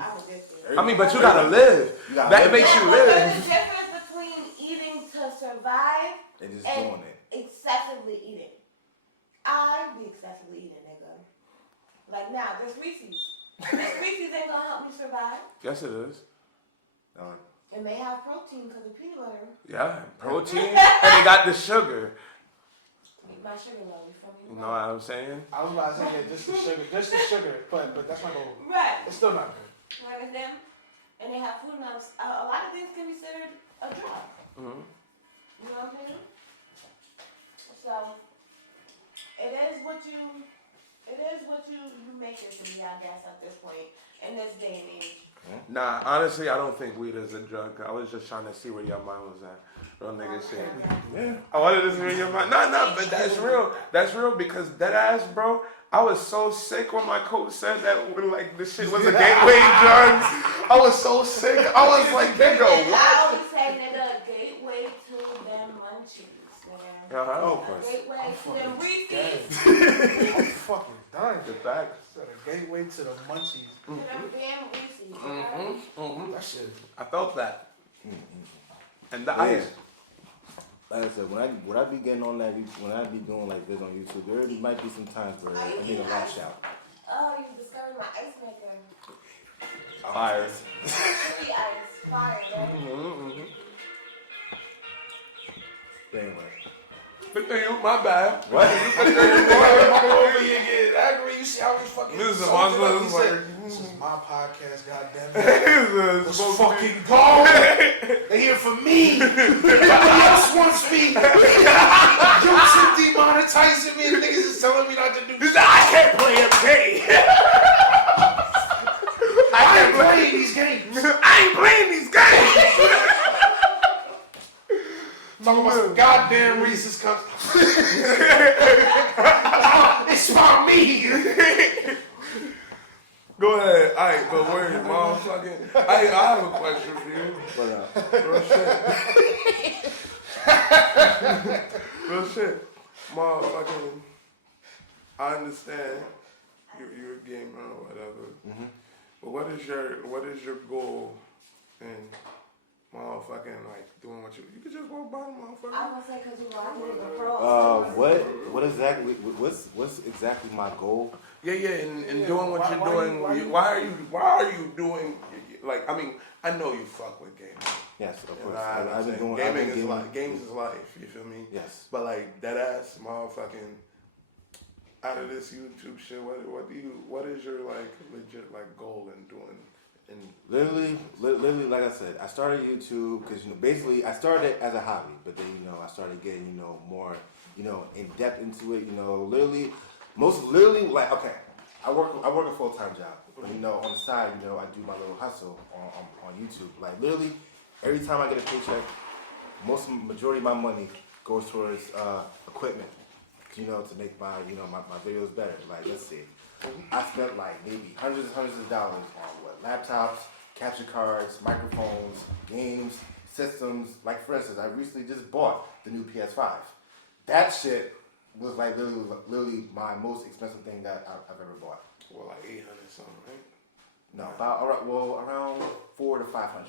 I'm addicted. I mean, but you gotta live. That makes you But live. there's a difference between eating to survive And just and doing it. excessively eating. I be excessively eating, nigga. Like now, this Reese's. This Reese's ain't gonna help me survive. Yes, it is. It may have protein because of peanut butter. Yeah, protein, and they got the sugar. Eat my sugar low, you feel me? You know what I'm saying? I was about to say that just the sugar, but that's not gonna. Right. It's still not good. You understand? And they have food amounts. A lot of things can be considered a drug. Mm-hmm. You know what I'm saying? So it is what you make it to be, I guess, at this point in this day and age. Nah, honestly, I don't think weed is a drug. I was just trying to see where your mind was at. Real nigga shit. Yeah. I wanted to see where your mind. No, but that's real. That's real because dead ass, bro. I was so sick when my coach said that like this shit was a gateway drug. I was so sick. I was like, nigga, I what? always say, nigga, gateway to them munchies, man. Uh-huh. Oh, of course. Gateway to them Reese's. I'm fucking done. The fact. The gateway to the munchies. To them damn Reese's. Okay? That shit. I felt that. And the Yeah. ice. Like I said, when I be getting on that, when I be doing like this on YouTube, there might be some times where I need to watch out. Oh, you discovered my ice maker. Fire. Chili ice. Fire, baby. But anyway, Continue, my bad. What? Over here getting angry. You see how we fucking. This is insulted my- him? He this is said, like- "This is my podcast, goddammit. Let's fucking go. They here for me. Nobody else wants me. YouTube demonetizing me, and niggas is telling me not to do shit. I can't play a game. I ain't playing these games. I ain't playing these games. Talking about some goddamn Reese's cups. It's about me. Go ahead. All right, but word, motherfucking. I have a question for you. Real shit. Real shit. Motherfucking. I understand you're a gamer or whatever. But what is your goal in motherfucking like doing what you could just walk by the motherfucker? I was gonna say because you want to do the pros. What exactly? What's exactly my goal? Yeah, and doing what you're doing. Why are you doing? Like, I mean, I know you fuck with gaming. Yes, of course. I've been doing gaming is life. Games is life. You feel me? Yes. But like that ass motherfucking out of this YouTube shit. What is your like legit like goal in doing? And Literally, like I said, I started YouTube because basically I started as a hobby, but then I started getting more in depth into it. Literally like okay, I work a full-time job, but on the side, I do my little hustle on YouTube. Like literally, every time I get a paycheck, majority of my money goes towards equipment, to make my my videos better. Like let's see. I spent like maybe hundreds of dollars on laptops, capture cards, microphones, games, systems. Like for instance, I recently just bought the new PS5. That shit was like literally my most expensive thing that I've ever bought. well, like 800 something, right? No, around 400 to 500.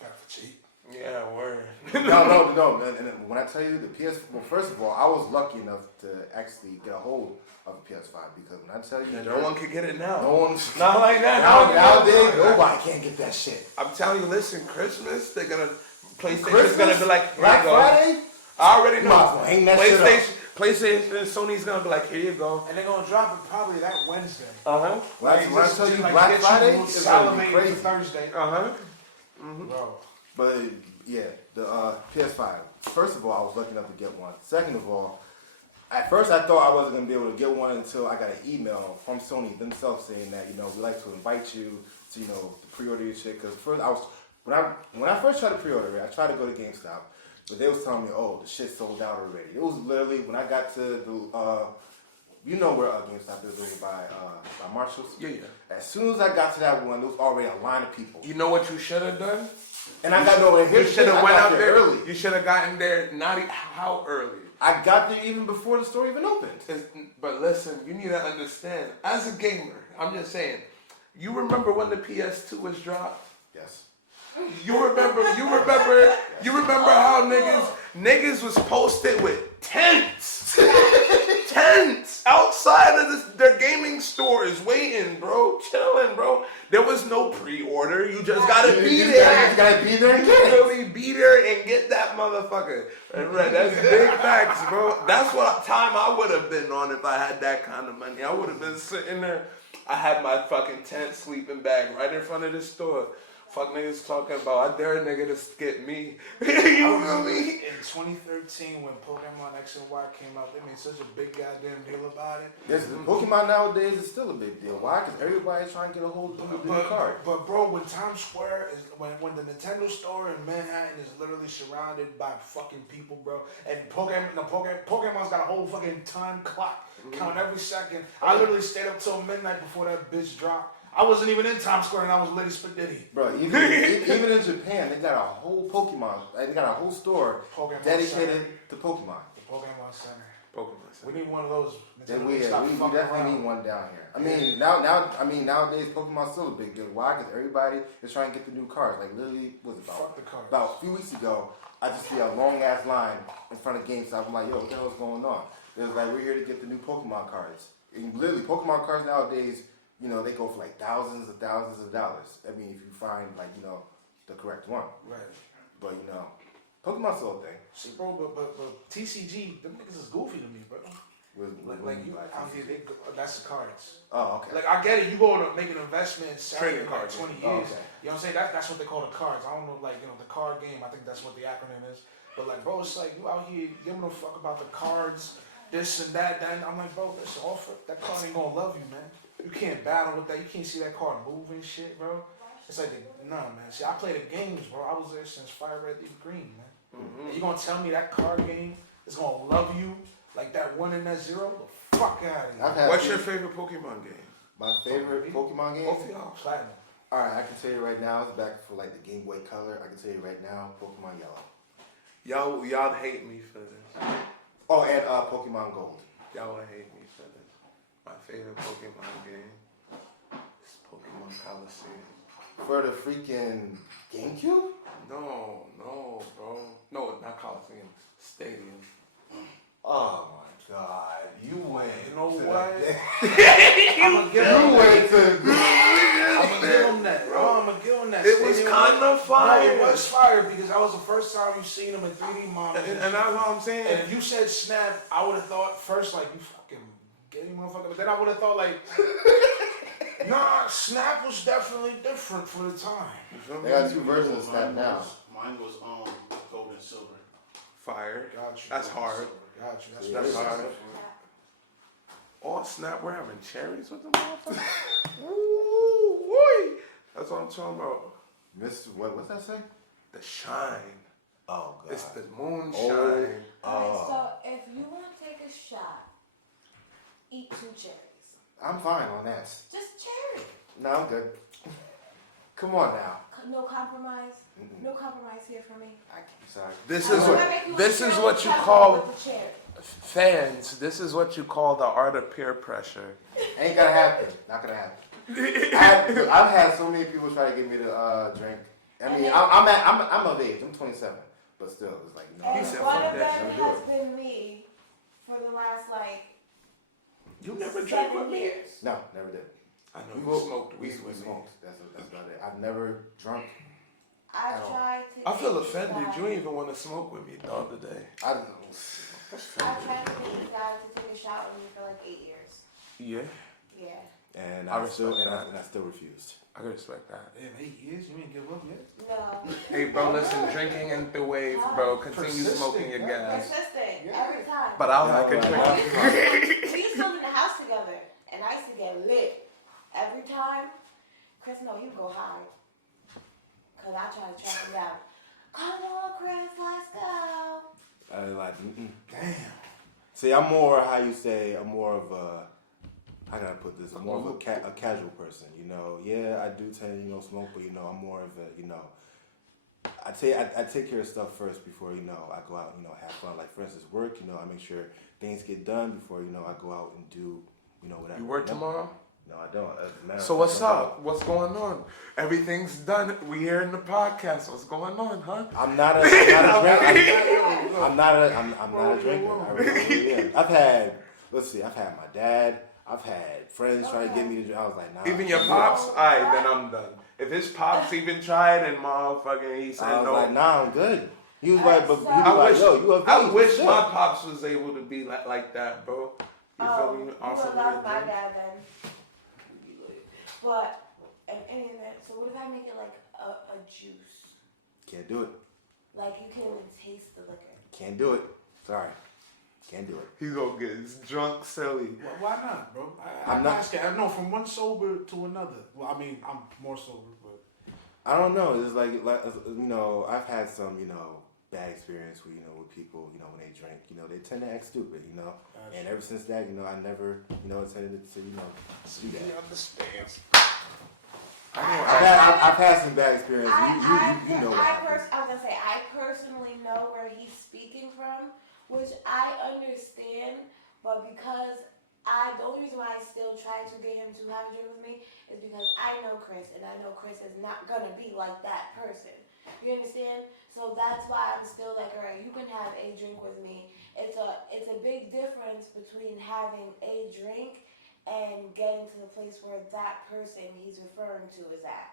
Got it for cheap. Yeah, word. No. And when I tell you the PS, well, first of all, I was lucky enough to actually get a hold of a PS5 because when I tell you, No one can get it now. no one's Not like that. nowadays. Nobody can't get that shit. I'm telling you, listen, Christmas, they're gonna PlayStation's gonna be like, here Black you go. Friday. I already You might as well know. hang that shit up. PlayStation and Sony's gonna be like, here you go. And they're gonna drop it probably that Wednesday. Uh-huh. When I Just tell to, you like, Black get Friday, you it's gonna be salivating crazy. for Thursday. Uh-huh. Bro. But yeah, the PS5. First of all, I was lucky enough to get one. Second of all, at first I thought I wasn't gonna be able to get one until I got an email from Sony themselves saying that we like to invite you to to pre-order your shit. Because first when I first tried to pre-order it, I tried to go to GameStop, but they was telling me, oh, the shit sold out already. It was literally when I got to the where GameStop is over by Marshall's. Yeah. As soon as I got to that one, there was already a line of people. You know what you should have done? And I got nowhere. You should have went out there early. You should have gotten there. Not how early? I got there even before the store even opened. But listen, you need to understand. As a gamer, I'm just saying. You remember when the PS2 was dropped? Yes. You remember how niggas was posted with tents outside of their gaming stores waiting, bro, chilling, bro. There was no pre-order. You just gotta be there. You gotta be there and get it. Literally be there and get that motherfucker. Right, that's big facts, bro. That's what time I would have been on if I had that kind of money. I would have been sitting there. I had my fucking tent sleeping bag right in front of the store. Fuck niggas talking about, I dare a nigga to skip me. You feel me? In 2013, when Pokemon X and Y came out, they made such a big goddamn deal about it. Yes, the Pokemon nowadays is still a big deal. Why? Because everybody's trying to get a hold of the new card. But bro, when Times Square is when the Nintendo store in Manhattan is literally surrounded by fucking people, bro, and Pokemon's got a whole fucking time clock counting every second. I literally stayed up till midnight before that bitch dropped. I wasn't even in Times Square and I was Liddy Spaghetti. Bro, even in Japan, they got a whole Pokemon. They got a whole store Pokemon dedicated Center. to Pokemon. The Pokemon Center. Pokemon Center. We need one of those. Then we definitely need one down here. I mean, nowadays Pokemon's still a big deal. Why? Because everybody is trying to get the new cards. Like literally, Fuck the cards. about a few weeks ago, I just see a long ass line in front of GameStop. I'm like, yo, what the hell's going on? It was like, we're here to get the new Pokemon cards. And literally, Pokemon cards nowadays, they go for like thousands of dollars. I mean, if you find the correct one. Right. But Pokemon's still a thing. See, bro, but TCG, them niggas is goofy to me, bro. Like you out here, that's the cards. Oh, okay. Like I get it, you go to make an investment in selling Trading like cards. 20 years. Oh, okay. You know what I'm saying? That's what they call the cards. I don't know, like, you know, the card game. I think that's what the acronym is. But like, bro, it's like you out here giving a fuck about the cards, this and that. I'm like, bro, it's all for that card ain't gonna love you, man. You can't battle with that. You can't see that card move and shit, bro. It's like, nah, man. See, I play the games, bro. I was there since Fire Red, Leaf Green, man. And you gonna tell me that card game is gonna love you like that 1 and that 0? The fuck out of here. What's your favorite Pokemon game? My favorite Pokemon game? Both of y'all. Platinum. Alright, I can tell you right now, it's back for like the Game Boy Color. I can tell you right now, Pokemon Yellow. Y'all hate me for this. Oh, and Pokemon Gold. Y'all would hate me for this. My favorite Pokemon game is Pokemon Coliseum. For the freaking GameCube? No, bro. No, not Coliseum. Stadium. Oh my god, you went. You know what? You went to. I'm gonna give him that, bro. I'm gonna give him that. It was kind of fire. No, it was fire because that was the first time you seen him in 3D models. And that's what I'm saying. And if you said Snap, I would have thought first like you fucking gay motherfucker. But then I would have thought like, nah, Snap was definitely different for the time. They got 2 versions of Snap now. Mine was gold and silver. Fire. Got you. That's hard. Got you. That's hard. Oh, Snap, we're having cherries with the motherfucker. Ooh, boy. That's what I'm talking about. What's that say? The shine. Oh god. It's the moonshine. Alright, so if you want to take a shot, eat 2 cherries. I'm fine on that. Just cherry. No, I'm good. Come on now. No compromise. No compromise here for me. Sorry. This This is what you call fans. This is what you call the art of peer pressure. Ain't gonna happen. Not gonna happen. I've had so many people try to get me to drink. I mean, I'm of age. I'm 27, but still, it's like no. And He said, one fuck of that, them don't do has been me for the last You never drank 7 with me. years. No, never did. I know you smoked weed We with me. smoked. That's about it. I've never drunk. I've tried to. I feel take offended. this You guy- ain't even want to smoke with me the other day. I don't know. I've tried to get this guy to take a shot with me for like 8 years. Yeah, Yeah. And I I still respect that. and I still refused. I can respect that. Damn, 8 years? You ain't give up yet? No. Hey, bro, listen, drinking ain't the wave, bro. Continue Persistent, smoking your gas. Consistent. Every time. But I'll have a Yeah, drink. We used to live in the house together, and I used to get lit every time. Chris, no, you go high. Cause I try to track him down. Come on, Chris, let's go. I was like, damn. See, I'm more how you say. I'm more of a. How can I put this? I'm more of a casual person. You know, yeah, I do tend to smoke, but I'm more of a I take care of stuff first before I go out have fun. Like for instance, work. I make sure things get done before I go out and do whatever. You work tomorrow? No, I don't. As a matter So of what's fact, up? What's going on? Everything's done. We here in the podcast. What's going on, huh? I'm not a drinker. I'm not a drinker. I really am. I've had my dad. I've had friends try to get me to drink. I was like, nah. Even your pops? Alright, then I'm done. If his pops even tried and motherfucking he said I was no. like, nah, I'm good. He was like, but he was I like, wish, yo, you a I vegan, wish shit. my pops was able to be like that, bro. You feel me? You Also, would love my dad then. But in any event, so what if I make it like a juice? Can't do it. Like you can't even taste the liquor. Can't do it. Sorry. Can't do it. He's gonna get drunk silly. Well, why not, bro? I'm I'm not- asking. I know from one sober to another. Well, I mean, I'm more sober, but I don't know. It's like I've had some, bad experience with, with people, when they drink, they tend to act stupid, And ever since that, I never, intended to, do that. he understands. I've had some bad experiences. You know what I happened. was gonna say I personally know where he's speaking from, which I understand, but because the only reason why I still try to get him to have a drink with me is because I know Chris, and I know Chris is not gonna be like that person. You understand? So that's why I'm still like, all right, you can have a drink with me. It's a big difference between having a drink and getting to the place where that person he's referring to is at.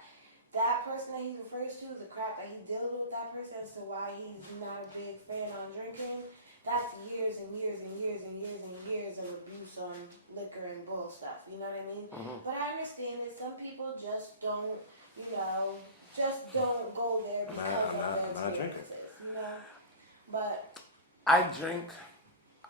that person that he refers to, the crap that he deals with that person as to why he's not a big fan on drinking, that's years and years and years and years and years of abuse on liquor and bull stuff. You know what I mean? But I understand that some people just don't, just don't go there because of their experiences. You know? But I drink.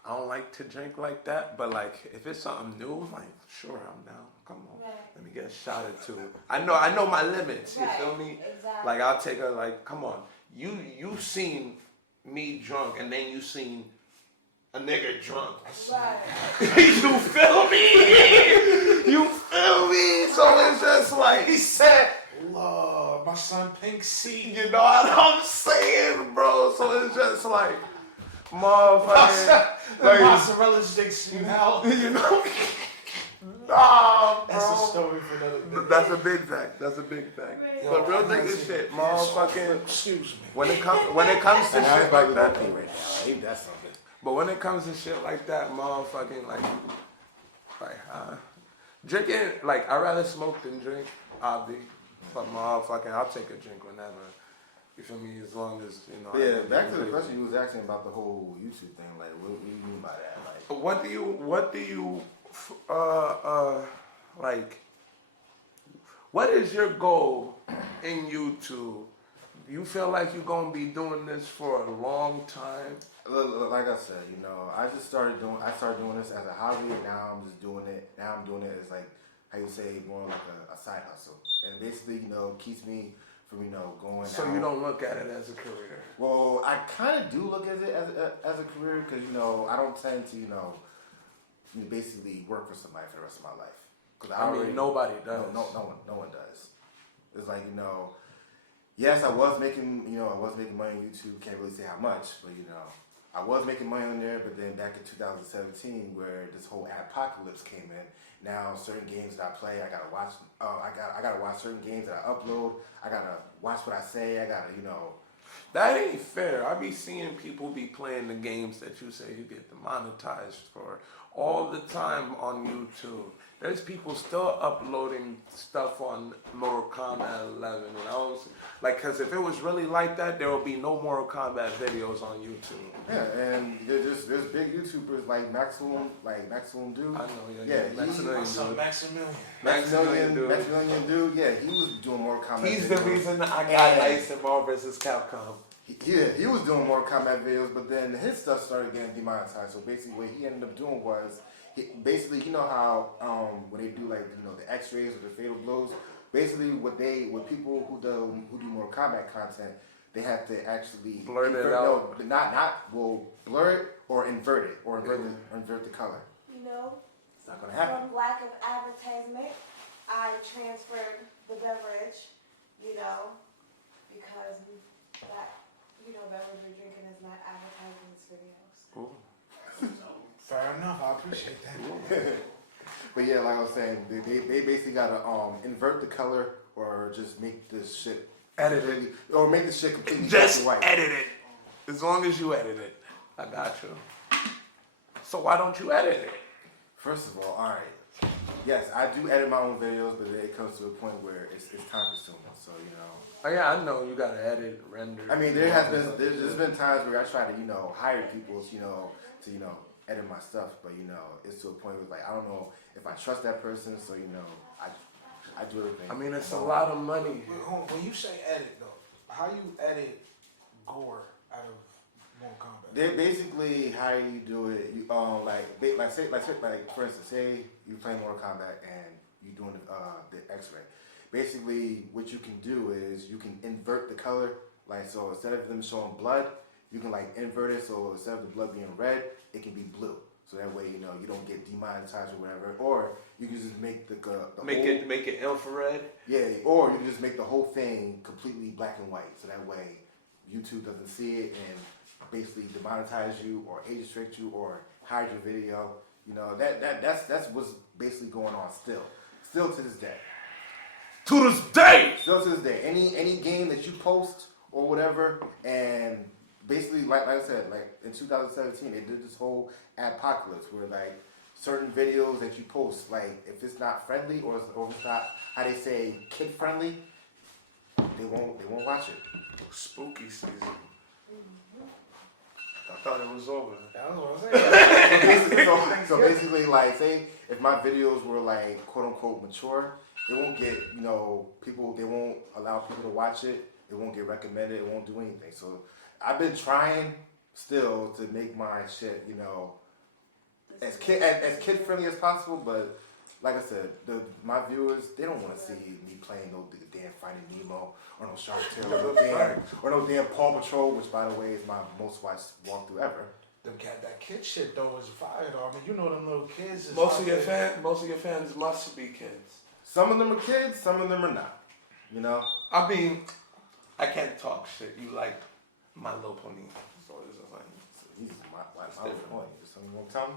I don't like to drink like that, but like if it's something new, like sure I'm down. Come on, let me get shouted to. I know my limits. You feel me? Exactly. Like I'll take a come on. You've seen me drunk, and then you seen a nigga drunk. Right. You feel me? You feel me? So it's just like He said, "Love, my son Pink C." you know what I'm saying, bro. So it's just like. Motherfucker, The mozzarella sticks you out. you know? Nah, bro. That's a story for another day. That's a big fact. That's a big fact. But real nigga shit, motherfucking. Excuse me. When it comes to And I'm shit about like to that, pee right now. Ain't that something? but when it comes to shit like that, motherfucking drinking. Like I'd rather smoke than drink. But motherfucking, I'll take a drink whenever. You feel me? As long as Yeah, back to the question you was asking about the whole YouTube thing. Like, what do you mean by that? Like, What do you like? What is your goal in YouTube? Do you feel like you're gonna be doing this for a long time? like I said, I started doing this as a hobby. Now I'm just doing it. Now I'm doing it as like how you say more like a side hustle, and basically keeps me from going. So out. you don't look at it as a career. Well, I kind of do look at it as a career because I don't tend to basically work for somebody for the rest of my life. Cause I mean, nobody does. No one does. It's like yes, I was making money on YouTube. Can't really say how much, but I was making money on there. But then back in 2017, where this whole apocalypse came in, now certain games that I play, I gotta watch. I gotta watch certain games that I upload. I gotta watch what I say. I gotta That ain't fair. I be seeing people be playing the games that you say you get demonetized for all the time on YouTube. There's people still uploading stuff on Mortal Kombat 11, and I was like, because if it was really like that, there would be no Mortal Kombat videos on YouTube. Yeah, and there's big YouTubers like Maximum Dude. I know, Maximilian Dude. Yeah, he was doing Mortal Kombat. He's videos. the reason I got nice in Marvel vs. Capcom. He was doing Mortal Kombat videos, but then his stuff started getting demonetized. So basically, what he ended up doing was, how when they do the X-rays or the fatal blows, basically what people who do Mortal Kombat content, they have to actually blur it out. No, blur it or invert it or invert the color. It's not gonna happen. From lack of advertisement, I transferred the beverage, because that, beverage we're drinking is not advertised in this video. Ooh. Fair enough. I appreciate that. But yeah, like I was saying, they basically gotta invert the color or just make this shit Edit it. or make the shit completely Just black and white. edit it. As long as you edit it. I got you. So why don't you edit it? First of all right. Yes, I do edit my own videos, but it comes to a point where it's time consuming. So Oh yeah, I know you gotta edit, render. I mean, there's been times where I try to hire people to edit my stuff, but it's to a point where I don't know if I trust that person, so I do everything. I mean, it's a lot of money. When you say edit though, how you edit gore out of Mortal Kombat? They basically how you do it. You for instance, say you play Mortal Kombat and you doing the X-ray. Basically, what you can do is you can invert the color. So instead of them showing blood, you can invert it. So instead of the blood being red, it can be blue. So that way, you don't get demonetized or whatever. Or you can just make make it infrared. Yeah, or you can just make the whole thing completely black and white. So that way, YouTube doesn't see it and basically demonetize you or age restrict you or hide your video. That's what's basically going on still to this day. To this day. Still to this day, any game that you post or whatever, and basically, like I said, in 2017, they did this whole apocalypse where certain videos that you post, if it's not friendly or if it's not how they say kid friendly, they won't watch it. Spooky season. I thought it was over. That was what I was saying. So basically, like, say if my videos were like quote unquote mature, it won't get people. They won't allow people to watch it. It won't get recommended. It won't do anything. So I've been trying still to make my shit as kid friendly as possible. But like I said, my viewers, they don't want to see me playing no damn Finding Nemo or no Shark Tale or no damn Paw Patrol, which by the way is my most watched walkthrough ever. That kid shit though is fire though. I mean, you know them little kids. Most of your fans must be kids. Some of them are kids, some of them are not. You know? I mean, I can't talk shit. You like My Little Pony. So it's just like, He's my little pony. Just something you won't tell me.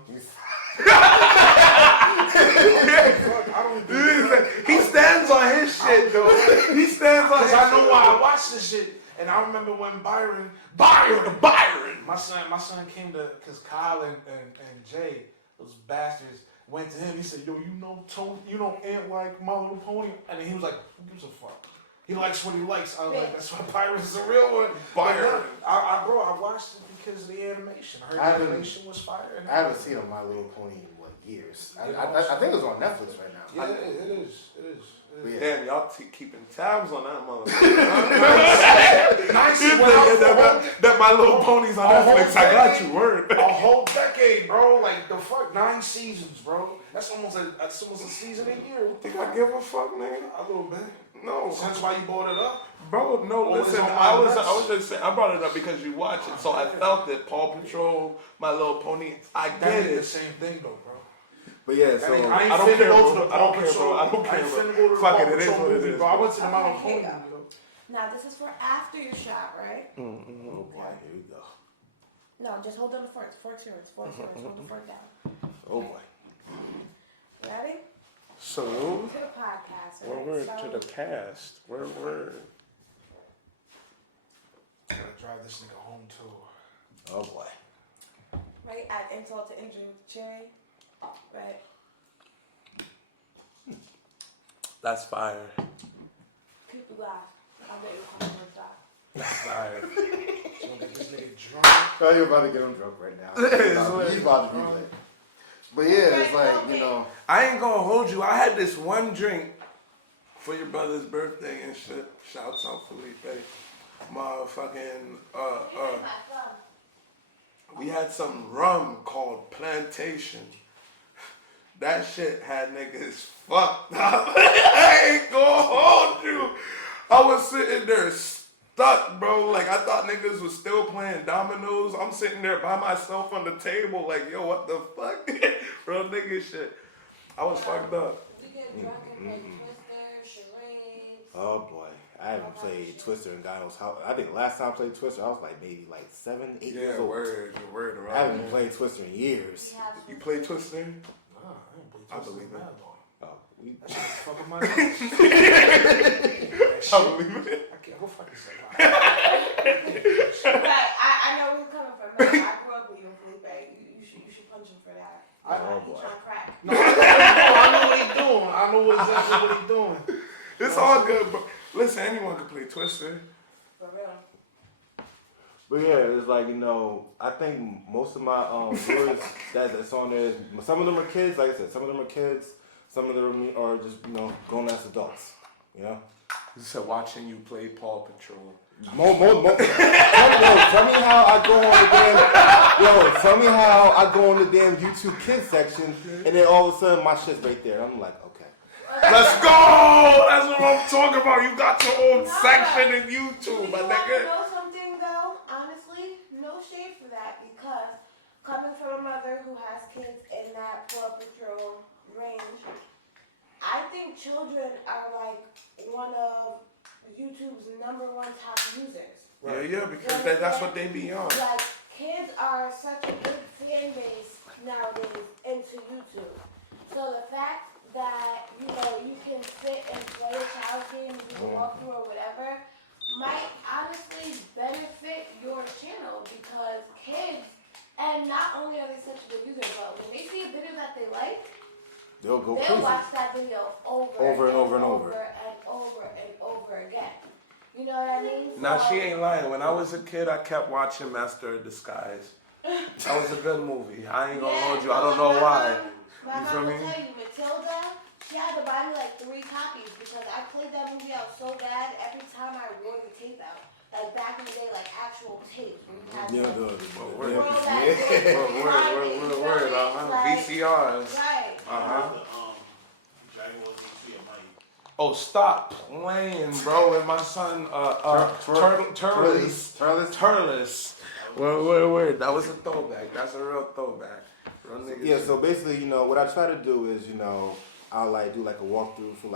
he stands on his shit though. He stands on his shit. I know why I watched this shit. And I remember when Byron, my son came to, cause Kyle and Jay, those bastards, went to him. He said, "Yo, you know Tony, you know Ant like My Little Pony," and then he was like, "Who gives a fuck? He likes what he likes." I was like, "That's why Byron is a real one." Byron, I watched it because of the animation. I heard the animation was fire. I haven't seen My Little Pony in years. I think it's on Netflix right now. Yeah, it is. But yeah. Damn, y'all keeping tabs on that motherfucker. that My Little Pony's on Netflix. I got you, word. A whole decade, bro. Like the fuck, 9 seasons, bro. That's almost a season a year. Think I give a fuck, nigga? A little bit. No. That's why you brought it up, bro. No, Well, listen. I was just saying. I brought it up because you watch it, so I felt it. Paw Patrol, My Little Pony. I That get ain't it. the same thing, though, bro. But yeah, so I don't care, bro. I don't care, bro. Fuck it, it is what it is. Bro, I went to the Mount Okay, Pony. here you go. Now this is for after your shot, right? oh boy, here we go. No, just hold on the forks. Forks yours. Hold the fork down. Oh boy. Ready? So, To the podcast. Right? word So, to the cast. Word. Gotta drive this nigga home too. Oh boy. right? Add insult to injury with cherry. Right. That's fire. Keep the glass. I'll bet you come on top. That's fire. So get this nigga drunk. Oh, you're about to get him drunk right now. He's about to be lit. But yeah, it's like, you know. I ain't gonna hold you. I had this one drink for your brother's birthday and shit. Shouts out Felipe. Motherfucking, we had some rum called Plantation. That shit had niggas fucked up. I ain't gonna hold you. I was sitting there stuck, bro. Like, I thought niggas was still playing dominoes. I'm sitting there by myself on the table like, yo, what the fuck? Real nigga shit. I was fucked up. We get drunk and play Twister, charades. Oh boy. I haven't played Twister in God knows how. I think last time I played Twister, I was like maybe like 7, 8 years old. Word around. I haven't played Twister in years. You play Twister? Nah, I ain't play I Twister believe in it. mad long. Oh, we. That shit was fucking my I believe it. I can't go fucking say But I know where you're coming from. Man. I grew up with you, Felipe. You should punch him for that. He's trying to crack. No, I know what he's doing. I know exactly what he's doing. It's all good, bro. Listen, anyone can play Twister. For real. But yeah, it's like, you know, I think most of my viewers that's on there, some of them are kids, like I said, some of them are kids, some of them are just, you know, grown ass adults, you know? You said watching you play Paw Patrol. Tell me how I go on the damn, tell me how I go on the damn YouTube kids section, and then all of a sudden my shit's right there. I'm like, okay. Let's go! That's what I'm talking about. You got your own section in YouTube, my You want to nigga. know something though? Honestly, no shade for that because coming from a mother who has kids in that Paw Patrol range, I think children are like one of YouTube's #1 top users. Yeah, because that's what they be on. Like kids are such a big fan base nowadays into YouTube. So the fact that, you know, you can sit and play a child's game and do a walkthrough or whatever might honestly benefit your channel because kids, and not only are they such a good user, but when they see a video that they like, They'll watch that video over and over again. Nah, she ain't lying. When I was a kid, I kept watching Master of Disguise. That was a good movie. I ain't gonna hold you. I don't know why. My You feel mom will me? tell you, Matilda, she had to buy me like 3 copies because I played that movie out so bad every time I wore the tape out. Like back in the day, like actual tapes. Yeah, Word. Like, VCRs. right. Dragon Ball Z and Mike. Oh, stop playing, bro. With my son, Turles. Word. That was a throwback. That's a real throwback. Real nigga Yeah, shit. so basically, you know, what I try to do is, you know, I'll like do like a walkthrough for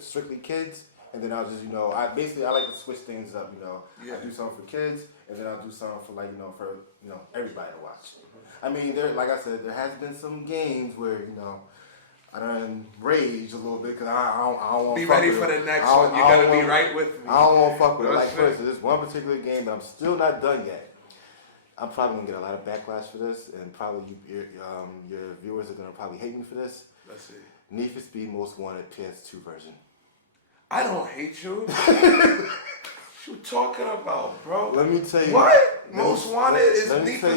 strictly kids, and then I'll just, you know, I like to switch things up, you know. Yeah. I do something for kids, and then I'll do something for like, for everybody to watch. I mean, like I said, there has been some games where, you know, I done rage a little bit because I don't want to Be ready for the next one. You gotta be right with me. I don't want to fuck with it. Like, That's for instance, this one particular game that I'm still not done yet. I'm probably gonna get a lot of backlash for this, and probably your viewers are gonna probably hate me for this. Let's see. Need for Speed Most Wanted PS2 version. I don't hate you. What you talking about, bro? Let me tell you. What? Most Wanted is Let me Need tell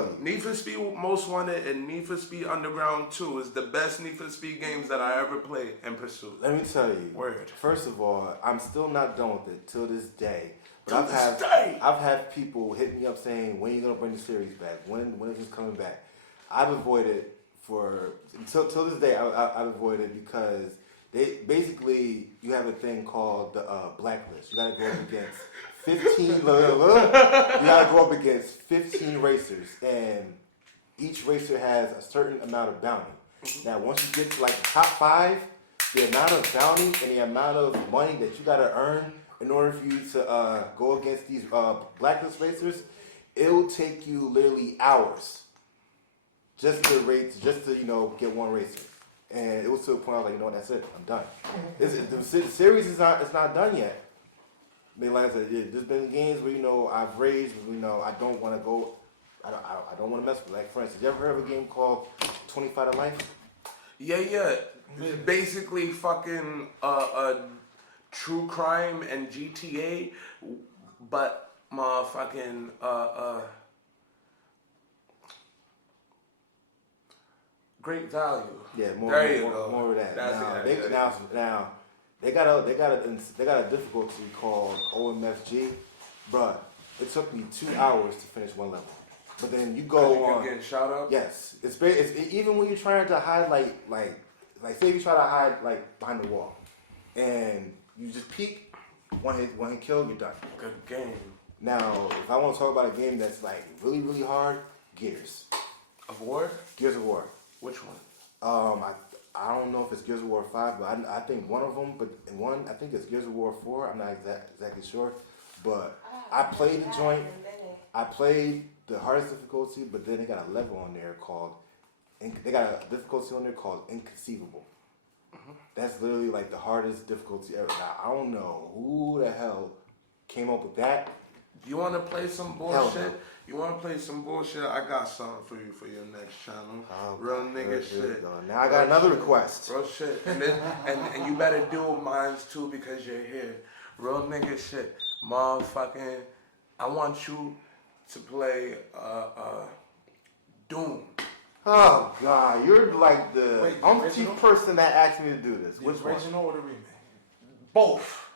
you. Need for Speed Most Wanted and Need for Speed Underground 2 is the best Need for Speed games that I ever played and pursued. Let me tell you. Word. First of all, I'm still not done with it till this day. Till But this day. I've had people hit me up saying, "When are you gonna bring the series back? When is this coming back?" I've avoided till this day. I've avoided because you have a thing called the blacklist. You gotta go up against 15. You gotta go up against 15 racers, and each racer has a certain amount of bounty. Now, once you get to like the top 5, the amount of bounty and the amount of money that you gotta earn in order for you to go against these blacklist racers, it will take you literally hours just to get one racer. And it was to a point I was like, you know what, that's it, I'm done. The series is not done yet. I mean, like I said, there's been games where I've raged, I don't want to go, I don't want to mess with. Like for instance, you ever heard of a game called 25 to Life? Yeah. Basically, fucking true crime and GTA, but motherfucking great value. Yeah, more of that. That's Now they got a difficulty called OMFG, bruh. It took me 2 hours to finish one level. But then you go on. Getting Shoutouts? Yes, it's even when you're trying to hide like say if you try to hide like behind the wall, and you just peek, one hit kill, you're done. Good game. Now, if I want to talk about a game that's like really really hard, Gears of War. Which one? I don't know if it's Gears of War 5, but I think one of them. But one I think it's Gears of War 4. I'm not exactly sure, but I played the joint. I played the hardest difficulty, but then they got a level on there called. They got a difficulty on there called Inconceivable. Mm-hmm. That's literally like the hardest difficulty ever. Now, I don't know who the hell came up with that. You want to play some bullshit? You want to play some bullshit? I got something for you for your next channel. Real nigga shit. Now I got another request. Real shit. And you better do mine too because you're here. Real nigga shit. Motherfucking, I want you to play Doom. Oh God, you're like the umpteenth person that asked me to do this. Which original or the remake? Both.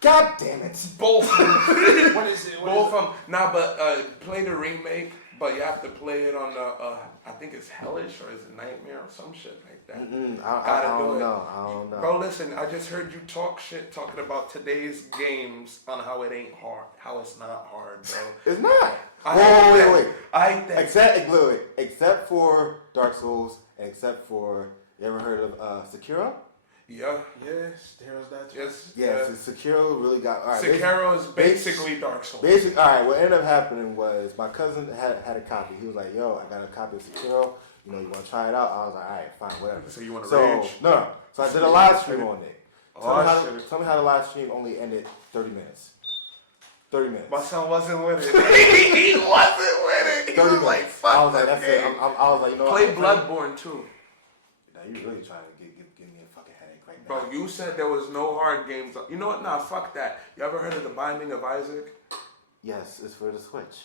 God damn it. Both. What is it? Both of them. Nah, but play the remake, but you have to play it on the, I think it's Hellish or is it Nightmare or some shit like that. I don't know. Bro, listen, I just heard you talk shit talking about today's games on how it ain't hard, how it's not hard, bro. It's not. Wait. Except for Dark Souls, and except for, you ever heard of Sekiro? Yeah. Yes, there's that too. Yes. Sekiro really got. All right, Sekiro is basically Dark Souls. All right, what ended up happening was my cousin had a copy. He was like, "Yo, I got a copy of Sekiro. You want to try it out?" I was like, "All right, fine, whatever." So you want to rage? No. So I did a live stream on it. Tell me how the live stream only ended 30 minutes. 30 minutes. My son wasn't with it. He wasn't with it. He was like, "Fuck." I was like, "That's it." I was like, Play Bloodborne too. Now you really trying to give me a fucking headache right Bro, you said there was no hard games. You know what? Nah, fuck that. You ever heard of The Binding of Isaac? Yes, it's for the Switch.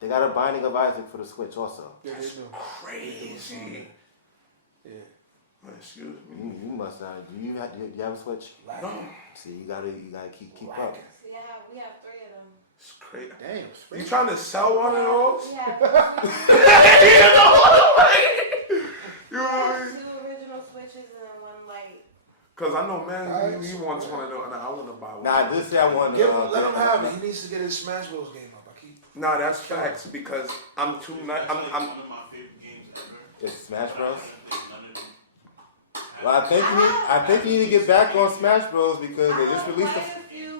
They got a Binding of Isaac for the Switch also. That's Crazy. Yeah. Excuse me. You must have. Do you have a Switch? No. See, you gotta keep up. See, we have 3 of them. It's crazy. Damn. You trying to sell one of those? We have You two original Switches and then one light. Cause I know, man, he wants one of those. Nah, I want to buy one. Nah, I did say I want. Let him have it. He needs to get his Smash Bros. Game up. Nah, that's facts because I'm too nice. One of my favorite games ever. It's Smash Bros. None of them. Well, I think you need to get back on Smash Bros. Because they just released the.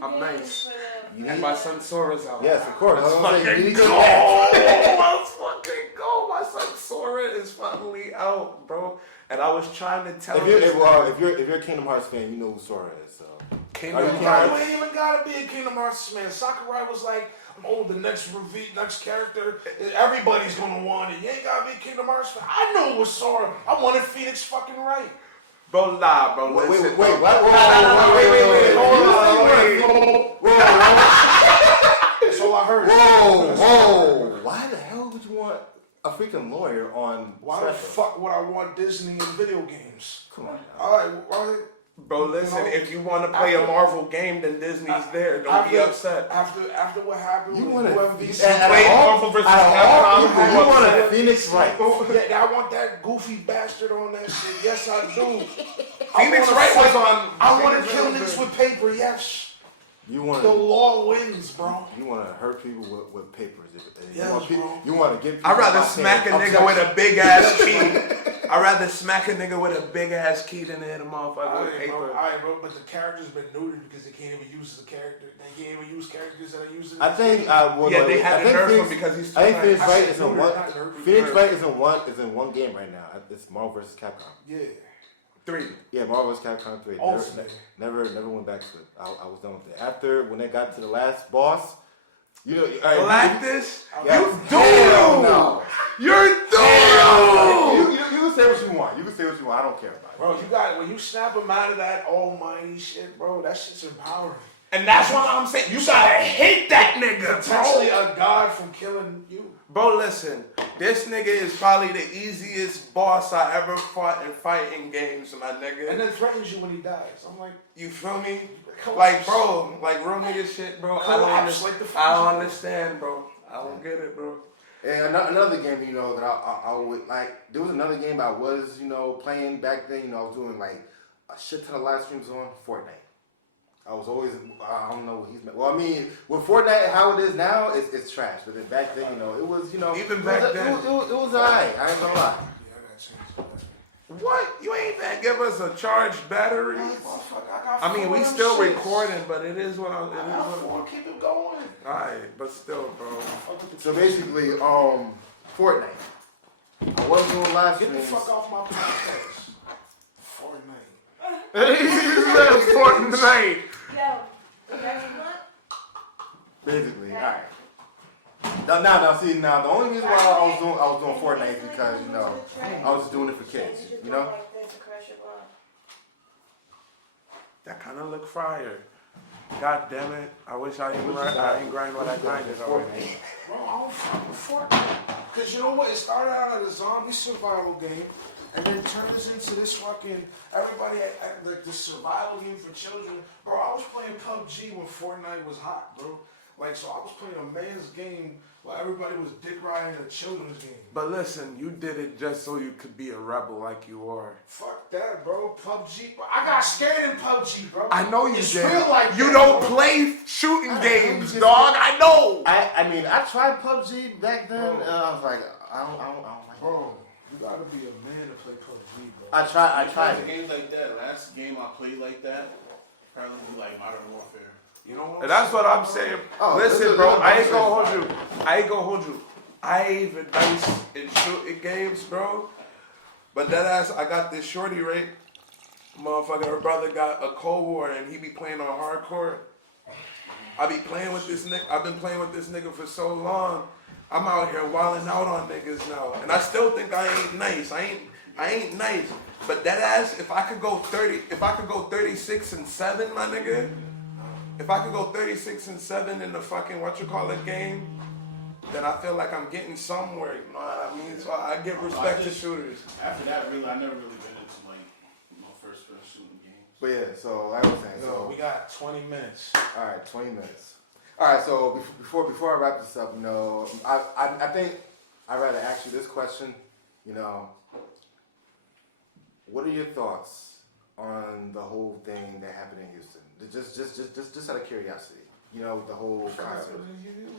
I'm nice. You And need- my son Sora's out. Yes, of course. Let's I was gonna say, you fucking need go. to get back. Let's fucking go. My son Sora is finally out, bro. And I was trying to tell If you're a Kingdom Hearts fan, you know who Sora is. So. Kingdom Are you You Hearts. ain't even gotta be a Kingdom Hearts fan. Sakurai was like, oh, the next character, everybody's gonna want it. You ain't gotta be a Kingdom Hearts fan. I know it was Sora. I wanted Phoenix fucking right. Bro, nah, bro. Wait, listen, wait, bro. what? Hold on. That's all I heard. Whoa! Why the hell would you want a freaking lawyer on? Why the fuck would I want Disney in video games? Come on. Alright, why? Bro, listen, if you want to play a Marvel game, then Disney's there. Don't be upset. After what happened You with want UMVC. Played Marvel vs. Capcom. You want a Phoenix Wright? Yeah, I want that goofy bastard on that shit. Yes, I do. Phoenix Wright was on. I want to Phoenix kill Wright was niggas with paper. Yes. You want The to law wins, bro. hurt people with papers. Yes, bro. You want to get. I'd rather people smack a out nigga there with a big ass key. I'd rather smack a nigga with a big ass key than hit a motherfucker with paper. Alright, bro, but the character's been neutered because they can't even use the character. They can't even use characters that are used in I this think. game. Yeah, they had to nerf him because he's too I think nice. Phoenix I Wright said is in neutered, one. not nerfed. Phoenix Wright is in one game right now. It's Marvel vs. Capcom. Yeah. 3. Yeah, Marvel vs. Capcom 3. Ultimate. Never went back to it. I was done with it. After when they got to the last boss, you know, Galactus? Yeah. You Hell do! no. You're You can say what you want. You can say what you want. I don't care about it. Bro, you got when you snap him out of that almighty shit, bro, that shit's empowering. And that's what I'm saying. You gotta hate that nigga, Potentially bro. a god from killing you. Bro, listen. This nigga is probably the easiest boss I ever fought in fighting games, my nigga. And then threatens you when he dies. I'm like, You feel me? collapse. Like, bro, like real nigga shit, bro. Collapse like the I don't understand, bro. I don't get it, bro. And another game, you know, that I would like. There was another game I was, you know, playing back then. You know, I was doing like a shit ton of live streams on Fortnite. I was always, I don't know what he's. Well, I mean, with Fortnite, how it is now, it's trash. But then back then, you know, it was, you know, Even it back was, then. it was alright. I ain't gonna lie. Yeah, I gotta change that. What? You ain't gonna give us a charged battery? I mean, we still recording, but it is what I got it four, keep it going. is. Alright, but still, bro. So basically, Fortnite. I was doing live Get streams. the fuck off my podcast. Fortnite. Fortnite. Yo, the next one? Basically, alright. Now, see, the only reason why I was doing Fortnite is because, you know, I was just doing it for kids, you know? That kind of look fire. God damn it. I wish I ain't grind what I grinded already. Bro, I don't fuck with Fortnite. Because you know what? It started out as a zombie survival game, and then turns into this fucking, everybody, like this survival game for children. Bro, I was playing PUBG when Fortnite was hot, bro. Like, so I was playing a man's game while everybody was dick riding a children's game. But listen, you did it just so you could be a rebel like you are. Fuck that, bro. PUBG, bro. I got scared in PUBG, bro. I know you It's did. real like you that, don't bro. play shooting games, just- dog. I know. I mean, I tried PUBG back then, and I was like, I don't like it. Bro, you gotta be a man to play PUBG, bro. I tried it. Games like that. Last game I played like that, probably like Modern Warfare. You know what? And that's what I'm saying. Oh, Listen, bro, I ain't gonna hold you. I ain't even nice in shooting games, bro. But that ass, I got this shorty, right? Motherfucker, her brother got a Cold War and he be playing on hardcore. I be playing with this nigga. I've been playing with this nigga for so long. I'm out here wilding out on niggas now. And I still think I ain't nice. I ain't nice. But that ass, if I could go 36 and 7, my nigga. If I could go 36 and 7 in the fucking game, then I feel like I'm getting somewhere. You know what I mean? So I give respect to shooters. After that, really, I never really been into like my first shooting games. But yeah, so like I was saying, So we got 20 minutes. All right, 20 minutes. All right, so before I wrap this up, you know, I think I'd rather ask you this question. You know, what are your thoughts on the whole thing that happened in Houston? Just out of curiosity, you know, with the whole concert.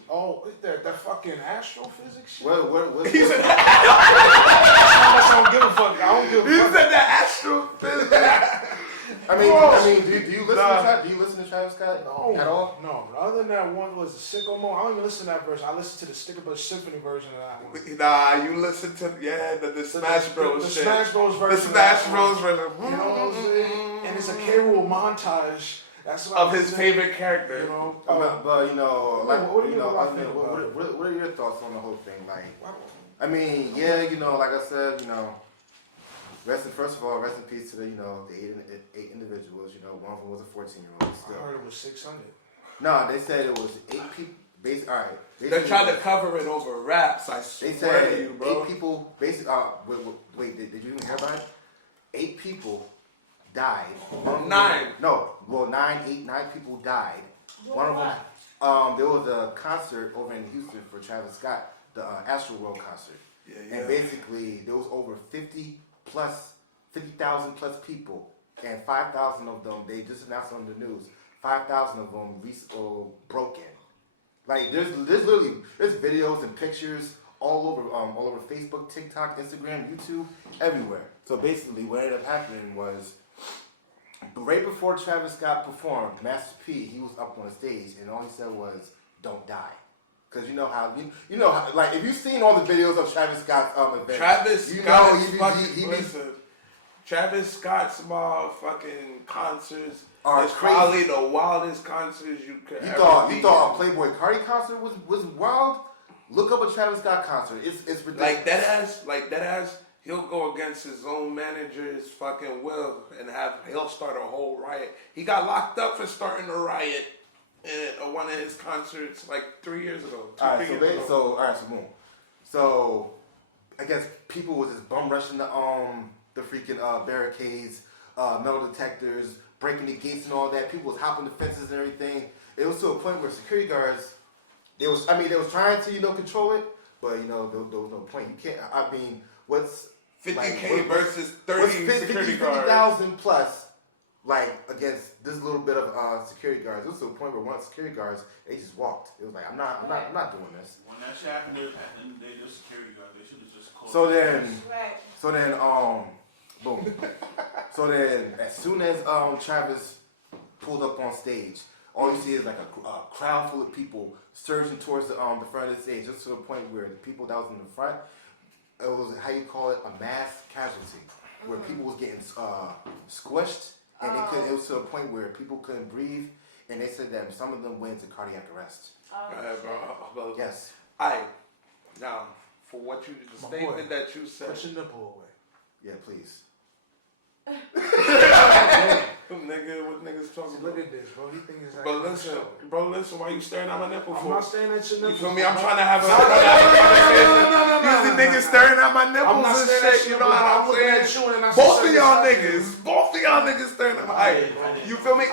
Oh, that fucking astrophysics shit? What He said I don't give a fuck. I don't give a You fuck. said that astrophysics. I mean, do you listen to Travis Scott No, at all? No, but other than that one was the Sicko Mode. I don't even listen to that version. I listen to the Sticker Bus Symphony version of that one. Nah, you listen to the Smash Bros. The shit. Smash Bros version. The Smash Bros. version. You know what I'm saying? And it's a K-Rool montage. That's what Of I'm his saying. favorite character. You know, But you know, like what do you you know, know I about mean, that? what are your thoughts on the whole thing? Like, I mean, yeah, you know, like I said, you know, first of all, rest in peace to the, you know, the eight individuals. You know, one of them was a 14-year-old. I heard it was 600. No, they said it was 8 people. All right, They're trying to cover it over raps. I They swear said to you, bro. 8 people. Basically, wait, did you even hear about it? 8 people died. 9. No, well, 9 people died. One of them, there was a concert over in Houston for Travis Scott, the Astroworld concert. Yeah. And basically, there was over 50,000 plus people, and 5,000 of them, they just announced on the news, 5,000 of them broken. Like there's videos and pictures all over Facebook, TikTok, Instagram, YouTube, everywhere. So basically, what ended up happening was, right before Travis Scott performed, Master P, he was up on the stage, and all he said was, "Don't die." Because you know how, like, if you've seen all the videos of Travis Scott's events, Travis Scott's motherfucking concerts are is crazy. probably the wildest concerts you could You ever thought be a Playboy Cardi concert was wild? Look up a Travis Scott concert. It's ridiculous. Like that ass, he'll go against his own manager's fucking will and he'll start a whole riot. He got locked up for starting a riot at one of his concerts like 3 years ago. So boom. So I guess people was just bum rushing the freaking barricades, metal detectors, breaking the gates and all that. People was hopping the fences and everything. It was to a point where security guards, they was trying to, control it, but there was no point. You can't. I mean, what's 50K versus 30 security guards. 50,000 plus, like, against this little bit of security guards. It was to a point where one security guards, they just walked. It was like, I'm not doing this. When that shit happened, at the end of the day, those security guards, they should have just called. Boom. So then, as soon as Travis pulled up on stage, all you see is like a crowd full of people surging towards the front of the stage, just to the point where the people that was in the front, it was, how you call it, a mass casualty, where people was getting squished, and it was to a point where people couldn't breathe, and they said that some of them went into cardiac arrest. Bro. Yes. Now, for the statement that you said. Put your nipple away. Yeah, please. Nigga, what niggas talking about? Look at this, bro. He think it's like. But listen, why you staring at my nipple for? I'm not staring at your nipple. You feel me? I'm trying to have a conversation. You see niggas staring at my nipples I'm not and staring at shit, you, you know what I'm saying? Both of y'all niggas staring at my You feel me?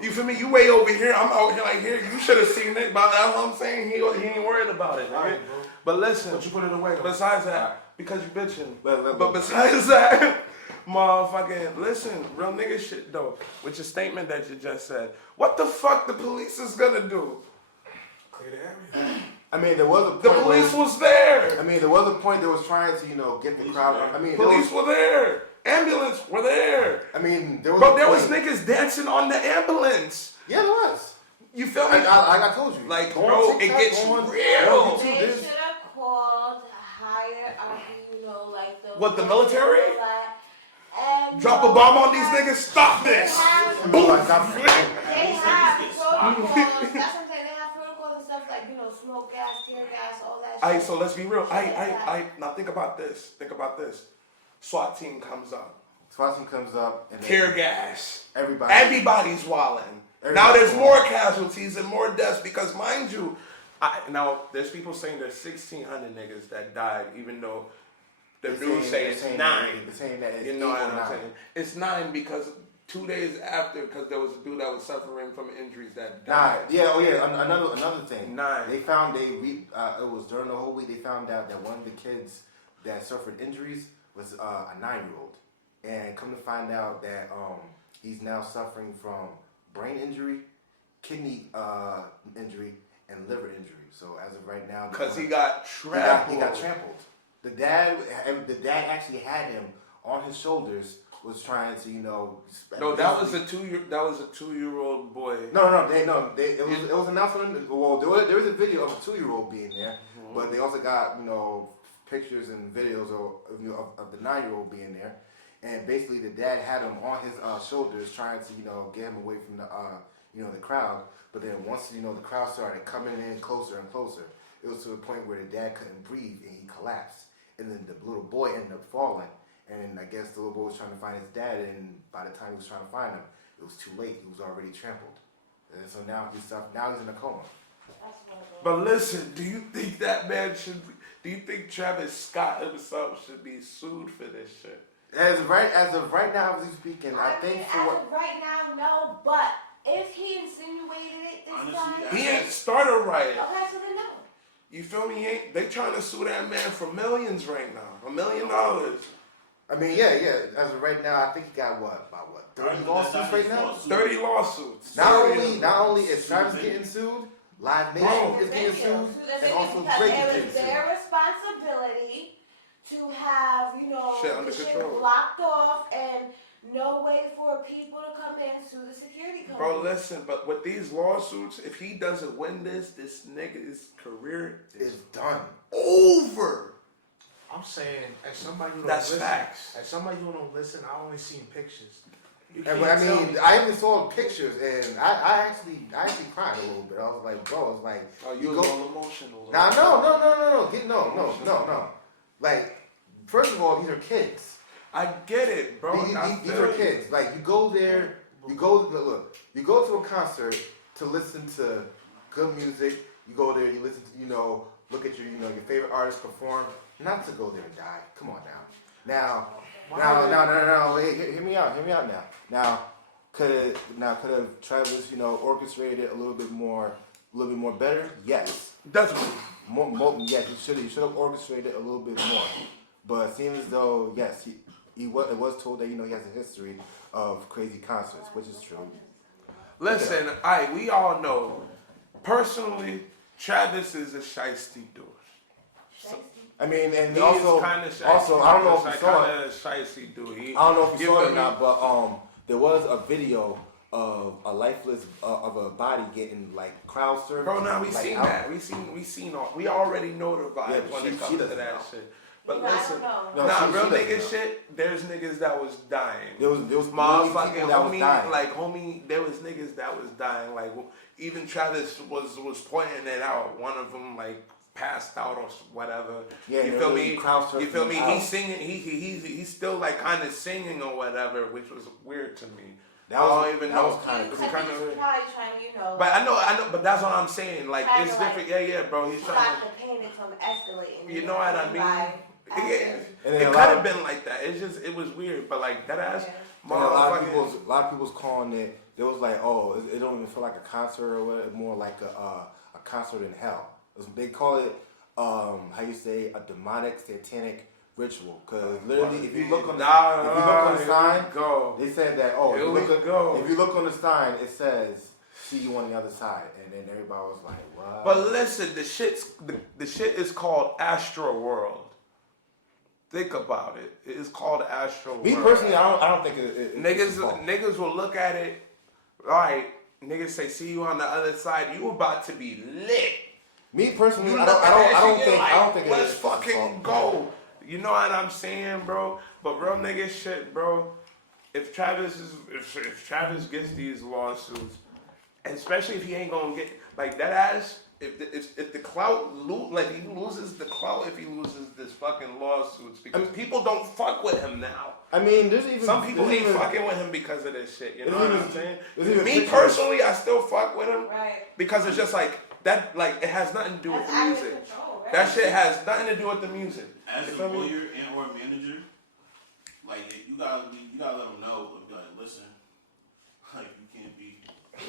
You feel me? You way over here, I'm out here like here. You should have seen it, but that's what I'm saying. He ain't worried about it, right? But listen, But you put it away. besides that, because you bitching. But besides that, motherfucking, listen, real nigga shit though, with your statement that you just said. What the fuck the police is gonna do? Clear the area. I mean, there was a point The police was there. I mean, there was a point they was trying to, get the crowd. I mean, Police were there. Ambulance were there. I mean, there was. Bro, there was niggas dancing on the ambulance. Yeah, there was. You feel me? Like I told you. Like, Go on bro, TikTok, it gets go on- real. They should have called hierarchy, like the. What, the military? And, Drop a bomb on these niggas. Stop this. They Boom. have protocols. That's what I'm saying. They have protocols and stuff like, smoke gas, tear gas, all that shit. Alright, so let's be real. Now think about this. SWAT team comes up. SWAT team comes up and tear gas. Everybody's wilding. Everybody's Now there's wilding. more casualties and more deaths because, mind you, now there's people saying there's 1,600 niggas that died, even though the news say it's 9. They're saying that it's You know 8 what or I'm 9. saying? It's 9 because 2 days after, because there was a dude that was suffering from injuries that died. 9. Yeah. Oh yeah. Another thing. 9. They found it was during the whole week. They found out that one of the kids that suffered injuries was a 9-year-old, and come to find out that he's now suffering from brain injury, kidney injury, and liver injury. So as of right now, Because he got trampled. He got trampled. The dad actually had him on his shoulders. Was trying to, No, that was a 2-year-old boy. No. It was announced on. Well, there was a video of a 2-year-old being there, but they also got pictures and videos of the 9-year-old being there, and basically the dad had him on his shoulders, trying to get him away from the crowd. But then once the crowd started coming in closer and closer, it was to the point where the dad couldn't breathe and he collapsed, and then the little boy ended up falling. And I guess the little boy was trying to find his dad, and by the time he was trying to find him, it was too late. He was already trampled, and so now he's in a coma. But listen, do you think that man should? Do you think Travis Scott himself should be sued for this shit? As of right now, as he's speaking, I think as of right now, no. But if he insinuated it this time, he ain't started a riot. Okay, so then no. You feel me? They trying to sue that man for millions right now, $1 million. I mean, yeah. As of right now, I think he got about 30 lawsuits right now. 30 lawsuits. Not only is Travis getting sued, Live Nation is getting sued, and also Drake is getting it was their sued. responsibility to have Shit under the shit control. blocked off and no way for people to come in sue the security company. Bro, listen, but with these lawsuits, if he doesn't win this nigga's career It's done. over. I'm saying, as somebody who don't That's listen, facts. as somebody who don't listen, I only seen pictures. You And can't I tell mean, me- I even saw pictures, and I actually cried a little bit. I was like, bro, it's like Oh, you was all emotional. Now, no. Like, first of all, these are kids. I get it, bro. These are kids. Like, you go there, you go to a concert to listen to good music. You go there, you listen to, look at your favorite artist perform. Not to go there and die. Come on now. No. Hey, hear me out now. Now, could have Travis, orchestrated it a little bit more better? Yes. Definitely. Yes, he should have orchestrated it a little bit more. But it seems as though, yes, it was told that he has a history of crazy concerts, which is true. Listen, we all know, personally, Travis is a shiesty dude. I mean, and He also, is kind of shiesty. I don't know if you saw it. Shiesty dude. I don't know if you saw it or not, but there was a video of a lifeless of a body getting like crowd surfed. Bro, now we like, seen out. that. We already know the vibe Yeah, when it she comes to doesn't that know. shit. But I listen, don't know. No, nah, she real doesn't nigga know. shit. There's niggas that was dying. There was Motherfucking people that was dying. homie, there was niggas that was dying. Like even Travis was pointing it out. One of them like passed out or whatever. Yeah, you feel me? crowd You feel me? surfing out. He's singing. He's still like kind of singing or whatever, which was weird to me. That was I don't even that know. was kind I of think kinda he's weird. probably trying, But I know, but that's what I'm saying. Like Trying it's to, like, different. Yeah, bro. He's trying stop to. the panic from escalating. You know what I mean? by Yeah. acting. And It then a could lot have of- been like that. It was weird, but like that ass, And a lot of motherfucking. people's calling it. It was like, oh, it don't even feel like a concert or whatever. More like a concert in hell. They call it how you say, a demonic satanic ritual. Because literally, if you look on the sign, they said that if you look on the sign, it says see you on the other side, and then everybody was like, what? But listen, the shit is called Astro World. Think about it. It is called Astro World. Me personally, I don't think it Niggas will look at it, right? Niggas say, see you on the other side. You about to be lit. Me personally, You I look at that don't shit, think you're I don't like, think let's it is fucking go. You know what I'm saying, bro? But real nigga shit, bro. If Travis gets these lawsuits, especially if he ain't gonna get like that ass, if the clout like he loses the clout if he loses this fucking lawsuits because people don't fuck with him now. I mean, there's even some people ain't even, fucking with him because of this shit. You know what I'm saying? Me pictures. personally, I still fuck with him Right. because it's just like that. Like it has nothing to do with That's the out of music. control, right? That shit has nothing to do with the music. As You a feel me? lawyer and or manager, like you gotta let them know. Like, listen, like you can't be.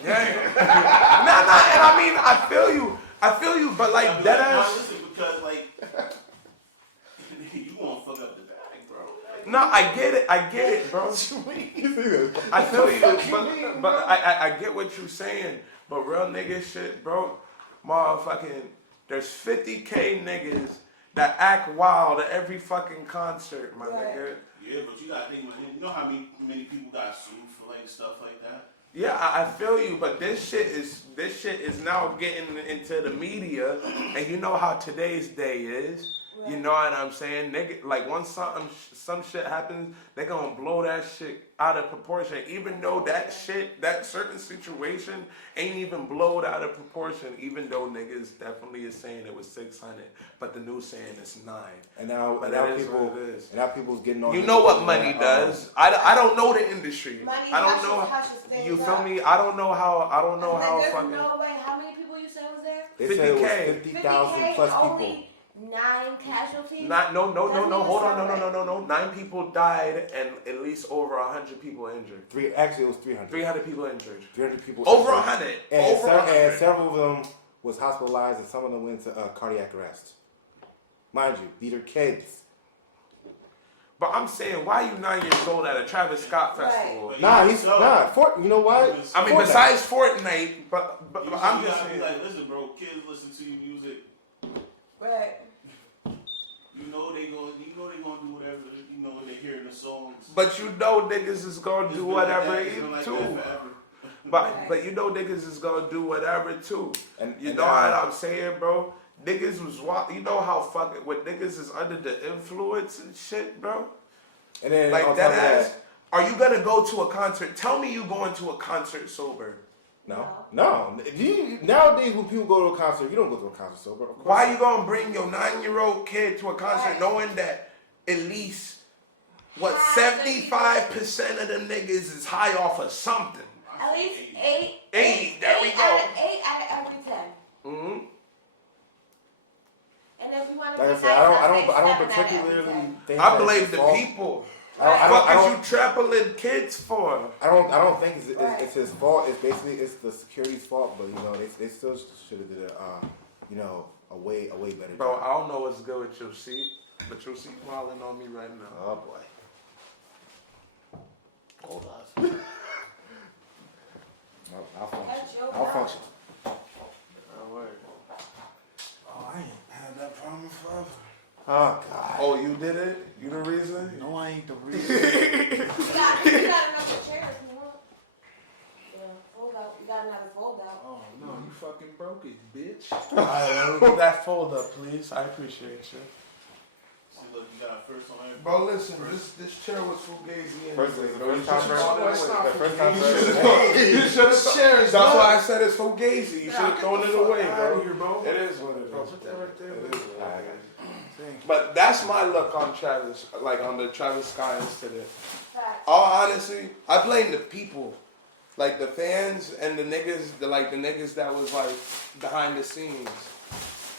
Yeah. nah. And I mean, I feel you, but like that ass. Listen, because like you gonna fuck up the bag, bro. Like, No, I get it, bro. I feel you, but I get what you're saying. But real nigga shit, bro. Motherfucking, there's 50K niggas that act wild at every fucking concert, my nigga. yeah, but you gotta think about it. You know how many people got sued for like stuff like that? Yeah, I feel you, but this shit is now getting into the media, and you know how today's day is. Right. You know what I'm saying? Nigga, like once some shit happens, they gonna blow that shit out of proportion. Even though that certain situation ain't even blowed out of proportion. Even though niggas definitely is saying it was 600, but the news saying it's 9. And now people's getting on. You know what money does? I don't know the industry. Money I don't know. You feel me? I don't know how. There's fucking. no way. How many people you said was there? They said it was 50K. 50,000 plus people. Only 9 casualties. No. Hold on. No. 9 people died and at least over 100 people injured. Actually, it was 300. 300 people injured. 300 people. Over injured. 100. And, Over 100. And several of them was hospitalized, and some of them went into cardiac arrest. Mind you, these are kids. But I'm saying, why you 9 years old at a Travis Scott festival? Right. Nah, he's not. You know what? I mean, besides Fortnite, but I'm just saying. Like, listen, bro, kids listen to your music. Right. You know they gonna do whatever. You know when they hear the songs. But you know niggas is gonna do whatever like too. But you know niggas is gonna do whatever too. And you know what I'm saying, bro? Niggas was you know how fucking when niggas is under the influence and shit, bro. And then like that ass. Are you gonna go to a concert? Tell me you going to a concert sober. No. Nowadays, when people go to a concert, you don't go to a concert sober. Why you gonna bring your 9-year-old kid to a concert knowing that at least 75% of them niggas is high off of something? At least 8. 8. There we go. 8 out of every 10. Mm-hmm. And if you want to like be I said, nice, I don't particularly think I blame the people. What is you trampling kids for? I don't think it's his fault. It's basically the security's fault. But you know they still should have did a way better. Bro, job. I don't know what's good with your seat, but your seat smiling on me right now. Oh boy. Hold on. I'll function. Oh, I ain't had that problem forever. Oh God. Oh, you did it? You the reason? No, I ain't the reason. You got another chair if you want. Yeah, fold out. You got another fold out. Oh, no, you fucking broke it, bitch. Alright, let me get that fold up, please. I appreciate you. See, look, you got first on everything. Bro, listen, this chair was fugazi anyway. First time. You should have shared. That's why I said it's fugazi. You should have thrown it away, bro. It is what it is. Bro, put that right there. It is. But that's my look on Travis, like on the Travis Scott incident. Facts. All honesty, I blame the people, like the fans and the niggas, the niggas that was like behind the scenes.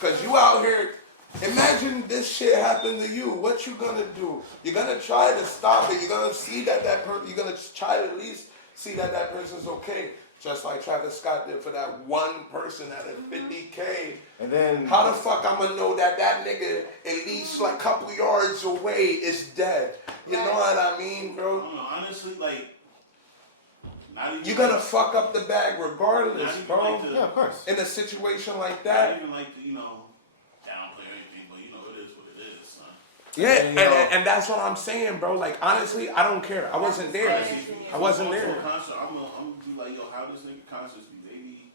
Cause you out here, imagine this shit happened to you. What you gonna do? You're gonna try to stop it. You're gonna see that person. You're gonna try to at least see that person's okay. Just like Travis Scott did for that one person at a 50K. And then how the fuck I'm gonna know that nigga at least like a couple yards away is dead? You know what I mean, bro? I don't know, honestly, like, you're gonna fuck up the bag regardless, bro. Like yeah, of course. In a situation like that. Not even like to, downplay or anything, but it is what it is, son. Yeah, and that's what I'm saying, bro. Like, honestly, I don't care. I wasn't there. I wasn't there. I'm gonna be like, yo, how this nigga concerts be?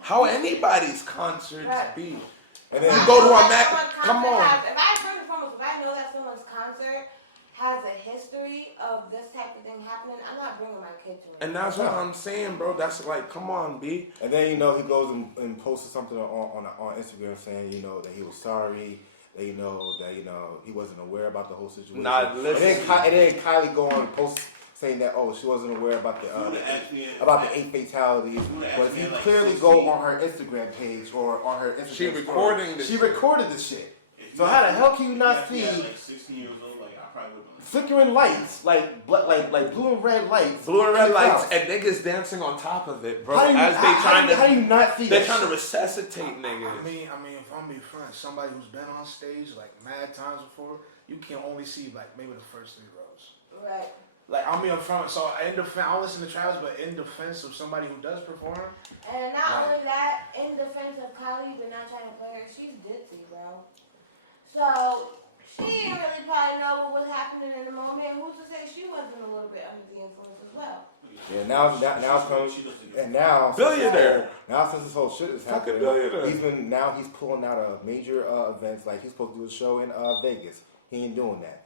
How anybody's concerts be? And then you go to a Mac. Come on. If I first and foremost, if I know that someone's concert has a history of this type of thing happening, I'm not bringing my kid to it. And that's what I'm saying, bro. That's like, come on, B. And then he goes and posted something on Instagram saying that he was sorry. That that he wasn't aware about the whole situation. Nah, listen. And then Kylie go on and post saying that she wasn't aware about the 8 fatalities. But if you clearly go on her Instagram page or on her Instagram she recorded the shit. So how the hell can you not see? Like 16 years old, like I probably would. Flickering lights, like blue and red lights. Blue and red lights and niggas dancing on top of it, bro. How do you not see They're trying to resuscitate niggas. I mean, if I'm being frank, somebody who's been on stage like mad times before, you can only see like maybe the first 3 rows. Right. Like I'm being frank, so in defense, I don't listen to Travis, but in defense of somebody who does perform. And not only that, in defense of Kylie, but not trying to play her, she's ditzy, bro. So she didn't really probably know what was happening in the moment. And who's to say she wasn't a little bit under the influence as well? Yeah, now billionaire. Now since this whole shit is happening, billionaire. he's pulling out of major events, like he's supposed to do a show in Vegas. He ain't doing that.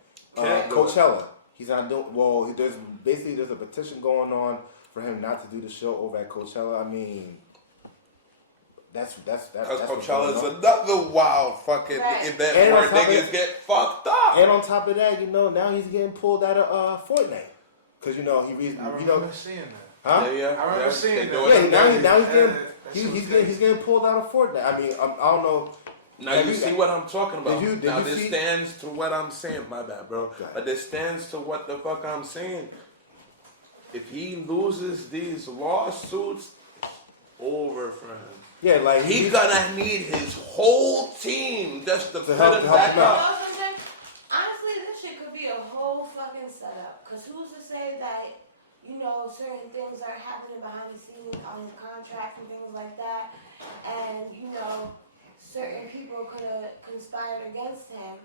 Coachella, he's not doing. Well, there's a petition going on for him not to do the show over at Coachella. I mean, that's because Coachella is another wild fucking event where niggas get fucked up. And on top of that, now he's getting pulled out of Fortnite. Because he remember seeing that. Huh? Yeah. I remember seeing that. Yeah, now he's getting pulled out of Fortnite. I mean, I don't know. Now you see what I'm talking about. This see? stands to what I'm saying. My bad, bro. But this stands to what the fuck I'm saying. If he loses these lawsuits, over for him. Yeah, like he's gonna need his whole team just to put him back up. Honestly, this shit could be a whole fucking setup. Cause who's to say that certain things are happening behind the scenes on his contract and things like that, and certain people could have conspired against him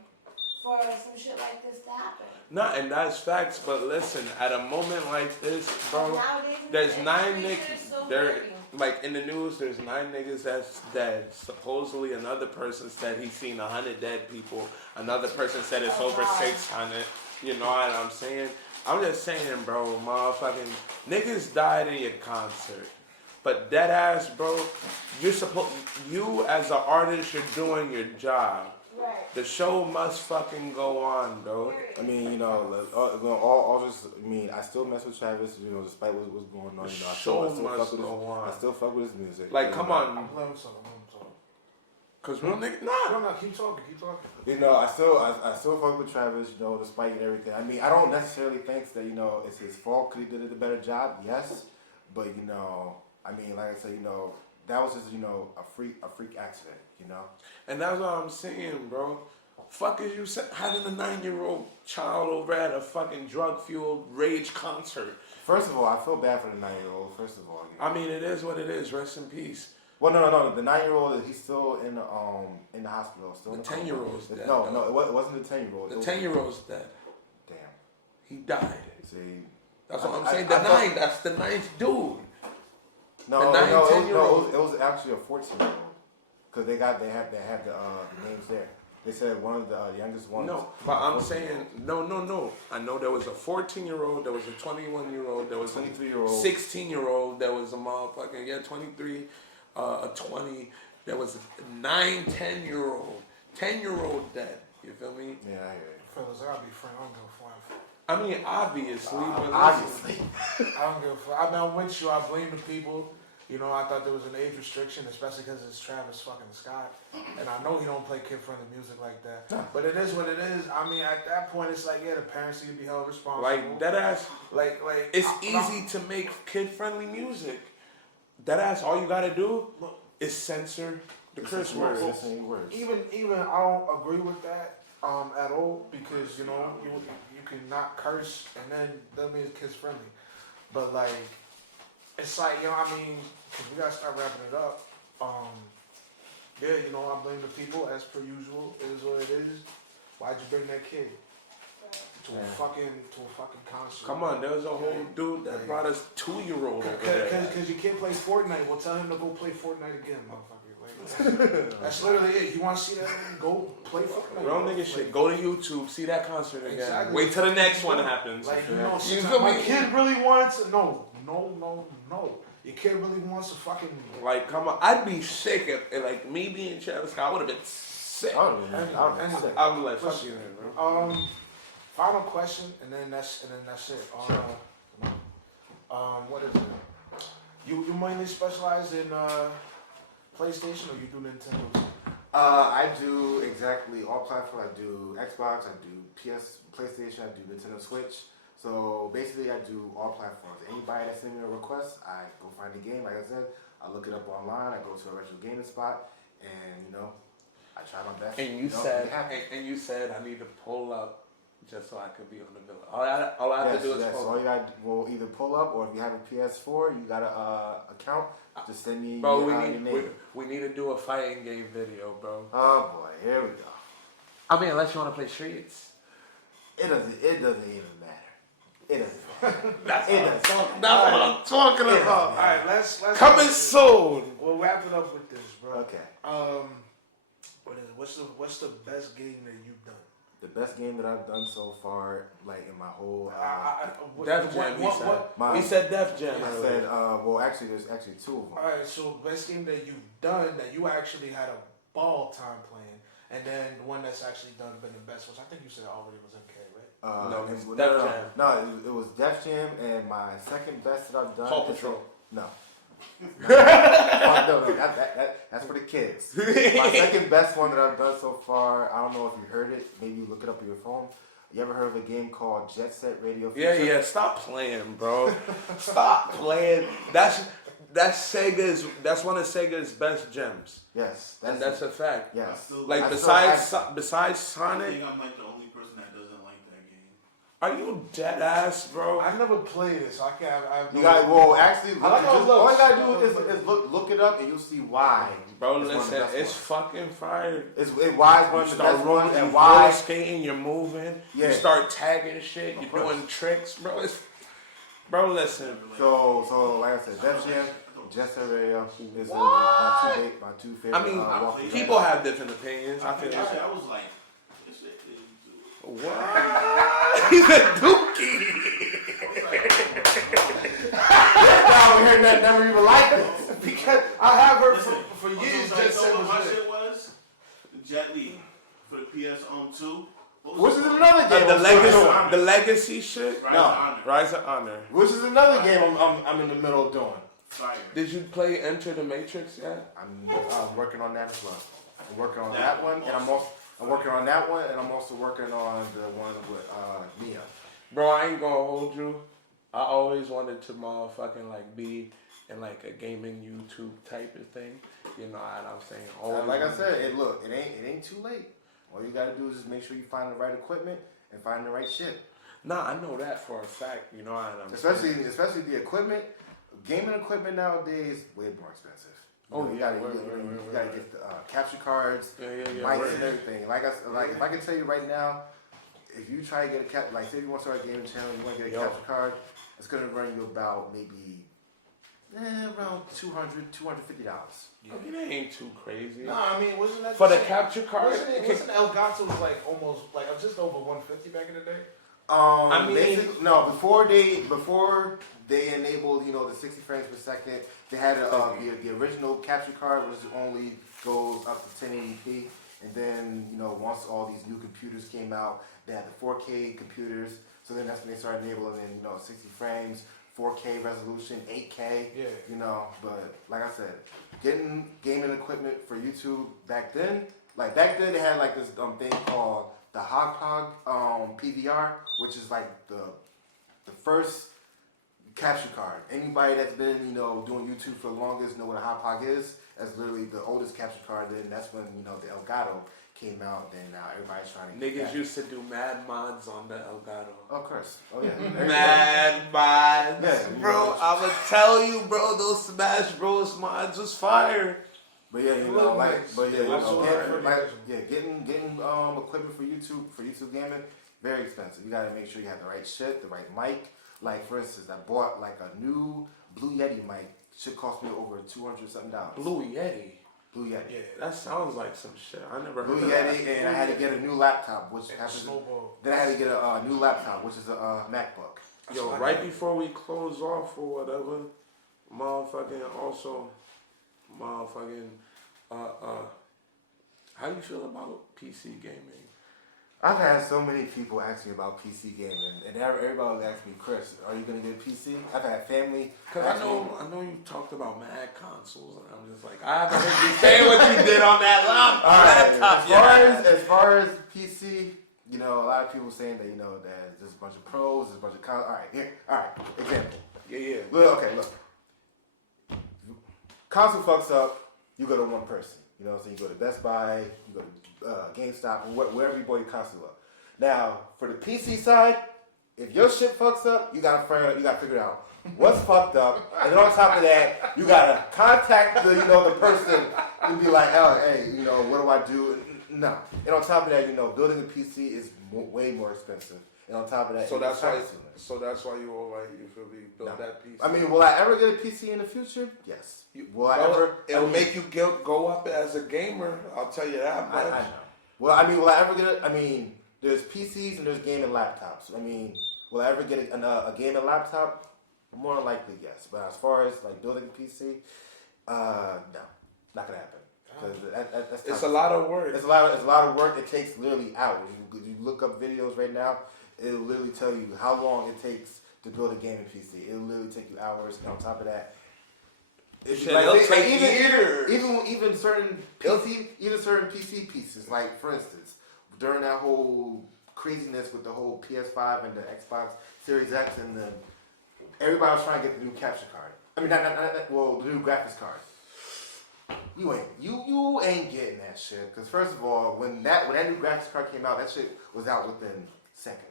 for some shit like this to happen. No, and that's facts. But listen, at a moment like this, bro, there's 9 niggas. Like in the news, there's 9 niggas that's dead. Supposedly, another person said he's seen 100 dead people. Another person said it's over 600. You know what I'm saying? I'm just saying, bro, motherfucking niggas died in your concert. But dead ass, bro, you as an artist, you're doing your job. Right. The show must fucking go on, bro. I mean, I still mess with Travis, despite what's going on. I still fuck with his music. Like, come on. I'm playing with something. Cause real nigga, No, keep talking. I still fuck with Travis, despite everything. I mean, I don't necessarily think that, it's his fault because he did a better job, yes. But, I mean, like I said, that was just, a freak accident, And that's what I'm saying, bro. Fuck is you having a 9-year-old child over at a fucking drug-fueled rage concert? First of all, I feel bad for the 9-year-old, first of all. I mean, it is what it is. Rest in peace. Well, no. The 9-year-old, he's still in the hospital. Still the 10-year-old's dead. No, it wasn't the 10-year-old. The 10-year-old's dead. Damn. He died. See, that's what I'm saying. That's the 9th dude. No, it was actually a 14-year-old. Because they have the names there. They said one of the youngest ones. No, but I'm saying no. I know there was a 14-year-old, there was a 21-year-old, there was a 23-year-old, 16-year-old, there was a motherfucking 23, a 20, there was a 9, 10-year-old, 10-year-old dead. You feel me? Yeah, I hear you. Fellas, I gotta be frank. I don't give a fuck. I mean, obviously, but obviously, I don't give a fuck. I'm with you. I blame the people. I thought there was an age restriction, especially because it's Travis fucking Scott. And I know he don't play kid-friendly music like that. No. But it is what it is. I mean, at that point, it's like, the parents need to be held responsible. Like, that ass, it's easy to make kid-friendly music. That ass, all you gotta do is censor the curse words. Even I don't agree with that at all, because, you can not curse, and then that means kids-friendly. But, it's like, because we got to start wrapping it up. I blame the people, as per usual. It is what it is. Why'd you bring that kid to a fucking concert? Come on, there was a whole dude that brought us 2-year-old over there. Because you can't play Fortnite. Well, tell him to go play Fortnite again, motherfucker. Like, that's literally it. You want to see that? Go play Fortnite. Real nigga shit. Go to YouTube, see that concert again. Exactly. Wait till the next one happens. Like, you know, You sometimes feel my me? kid really wants to. No. Your kid really wants to fucking. Like, come on. I'd be sick if like, me being Travis Scott, I would have been sick. Anything. I'm like, fuck you, bro. Final question, and then that's it. What is it? You mainly specialize in PlayStation, or you do Nintendo? I do exactly all platforms. I do Xbox, I do PlayStation, I do Nintendo Switch. So basically, I do all platforms. Anybody that sends me a request, I go find the game. Like I said, I look it up online. I go to a retro gaming spot, and I try my best. And you said I need to pull up just so I could be on the bill. All I have to do is pull all up. you got will either pull up, or if you have a PS4, you got a account. Just send me Bro, your name. we need to do a fighting game video, bro. Oh boy, here we go. I mean, unless you want to play Streets. It doesn't even matter. It doesn't matter. That's what I'm talking about. All right, let's Coming soon. We'll wrap it up with this, bro. Okay. What is it? What's the best game that you've done? The best game that I've done so far, like in my whole. Def Jam. He said Def Jam. I said, well, actually, there's actually two of them. All right, so best game that you've done that you actually had a ball time playing, and then the one that's actually been the best, which I think you said already was MK, right? No, it's Def Jam. No, it was Def Jam, and my second best that I've done. Paw Patrol. No. no, that's for the kids. My second best one that I've done so far, I don't know if you heard it, maybe you look it up on your phone. You ever heard of a game called Jet Set Radio Future? Yeah, stop playing, bro. Stop playing. That's one of Sega's best gems. Yes. And that's a fact. Yes. Like, besides Sonic. I think I'm like the only person that doesn't like that game. Are you dead ass, bro? I never played it, so I can't. I have no actually, all you gotta do is look it up, and you'll see why. Bro, listen, it's fucking fire. Why it's one of the best ones, and why roller skating, you're moving, Yeah. you start tagging shit, you're doing tricks, bro. Bro, listen. So like I said, Def Jam, Jet Set Radio is my two favorite. I mean, people have different opinions. I feel I was like, this shit is what? He's a dookie. I heard that never even liked it. because I have heard for years. Jet Set what my was shit was? Jet Li for the PS2. Which is another game. The legacy shit. Rise of Honor. Which is another game I'm in the middle of doing. Fire. Did you play Enter the Matrix yet? I'm working on that as well. I'm working on that one, and I'm working on that one, and I'm also working on the one with Mia. Bro, I ain't gonna hold you. I always wanted to motherfucking like be in like a gaming YouTube type of thing. You know what I'm saying? Always Like I said, it ain't too late. All you gotta do is just make sure you find the right equipment and find the right shit. Nah, I know that for a fact. You know what I'm Especially the equipment. Gaming equipment nowadays way more expensive. You gotta get the capture cards, mics and everything. Like if I can tell you right now, if you try to get say if you want to start a gaming channel, you want to get a capture card, it's gonna run you about maybe around $200, $250. It ain't too crazy. No, I mean, wasn't that for the capture card? Wasn't Elgato's like almost like just over 150 back in the day? I mean, no. Before they enabled, the 60 frames per second, they had the original capture card, which only goes up to 1080p. And then, once all these new computers came out, they had the 4K computers. So then that's when they started enabling, 60 frames, 4K resolution, 8K. Yeah. But like I said, getting gaming equipment for YouTube back then they had like this thing called the Hog PVR, which is like the first capture card. Anybody that's been, doing YouTube for the longest know what a Hog is. That's literally the oldest capture card. Then that's when, the Elgato came out. Then now everybody's trying to get niggas used to do mad mods on the Elgato. Of course. Oh yeah. Mad mods. Yeah, bro, I'ma tell you, bro, those Smash Bros mods was fire. But yeah, getting equipment for YouTube gaming, very expensive. You gotta make sure you have the right shit, the right mic. Like for instance, I bought like a new Blue Yeti mic. Should cost me over $200 something. Blue Yeti. Blue Yeti. Yeah. That sounds like some shit. I never heard Blue of that. Yeti, and I had to get a new laptop, which Snowball. then I had to get a new laptop, which is a MacBook. Yo, right before we close off or whatever, how you feel about PC gaming? I've had so many people ask me about PC gaming, and everybody was asking me, Chris, are you gonna get a PC? I've had family. Cause I know you talked about mad consoles, and I'm just like, I haven't heard you say what you did on that laptop. As far as PC, you know, a lot of people saying that that there's a bunch of pros, there's a bunch of cons. All right, example. Yeah. Look. Console fucks up, you go to one person. You know, so you go to Best Buy, you go to GameStop, wherever you bought your console up. Now, for the PC side, if your shit fucks up, you gotta figure out what's fucked up, and then on top of that, you gotta contact the person and be like, oh, hey, what do I do? No. And on top of that, building a PC is way more expensive. And on top of that, so that's why you all like you feel me build that PC. I mean, will I ever get a PC in the future? Yes. It'll make you go up as a gamer. I'll tell you that much. I know. Well, I mean, will I ever get it? I mean, there's PCs and there's gaming laptops. I mean, will I ever get a gaming laptop? More than likely, yes. But as far as like building a PC, no, not gonna happen. Because it's a lot of work. It's a lot of work. It takes literally hours. You look up videos right now. It'll literally tell you how long it takes to build a gaming PC. It'll literally take you hours. And on top of that, it'll take years. Even certain PC pieces. Like for instance, during that whole craziness with the whole PS5 and the Xbox Series X, and then everybody was trying to get the new capture card. I mean, the new graphics card. You ain't getting that shit. Because first of all, when that new graphics card came out, that shit was out within seconds.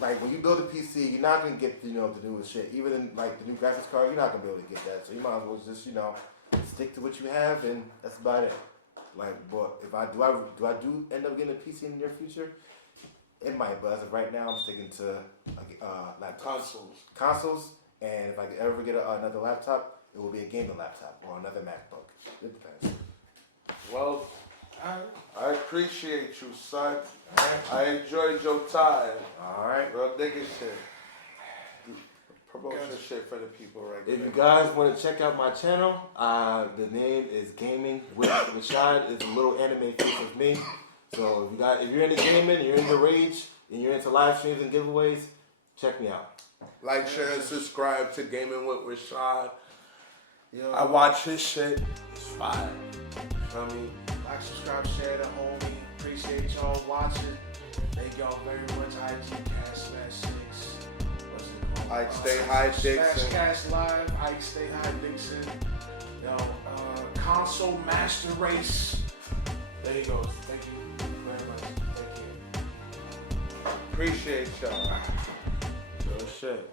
Like when you build a PC, you're not gonna get the newest shit. Even in like the new graphics card, you're not gonna be able to get that. So you might as well just stick to what you have, and that's about it. Like, but if I do end up getting a PC in the near future, it might. But as of right now, I'm sticking to like consoles. And if I could ever get another laptop, it will be a gaming laptop or another MacBook. It depends. Well, I appreciate you, son. I enjoyed your time. All right. Real nigga shit. Promote your shit for the people right If there. you guys want to check out my channel, the name is Gaming with Rashad. It's a little anime face of me. So if you're into gaming, you're into Rage, and you're into live streams and giveaways, check me out. Like, share, and subscribe to Gaming with Rashad. I watch his shit. It's fire. You know what I mean? Like, subscribe, share the homie. Appreciate y'all watching. Thank y'all very much. IG/6. What's it called? Ike Stay High Dixon. /Cash Live. Ike Stay High Dixon. Console Master Race. There you go. Thank you very much. Thank you. Appreciate y'all. Real shit.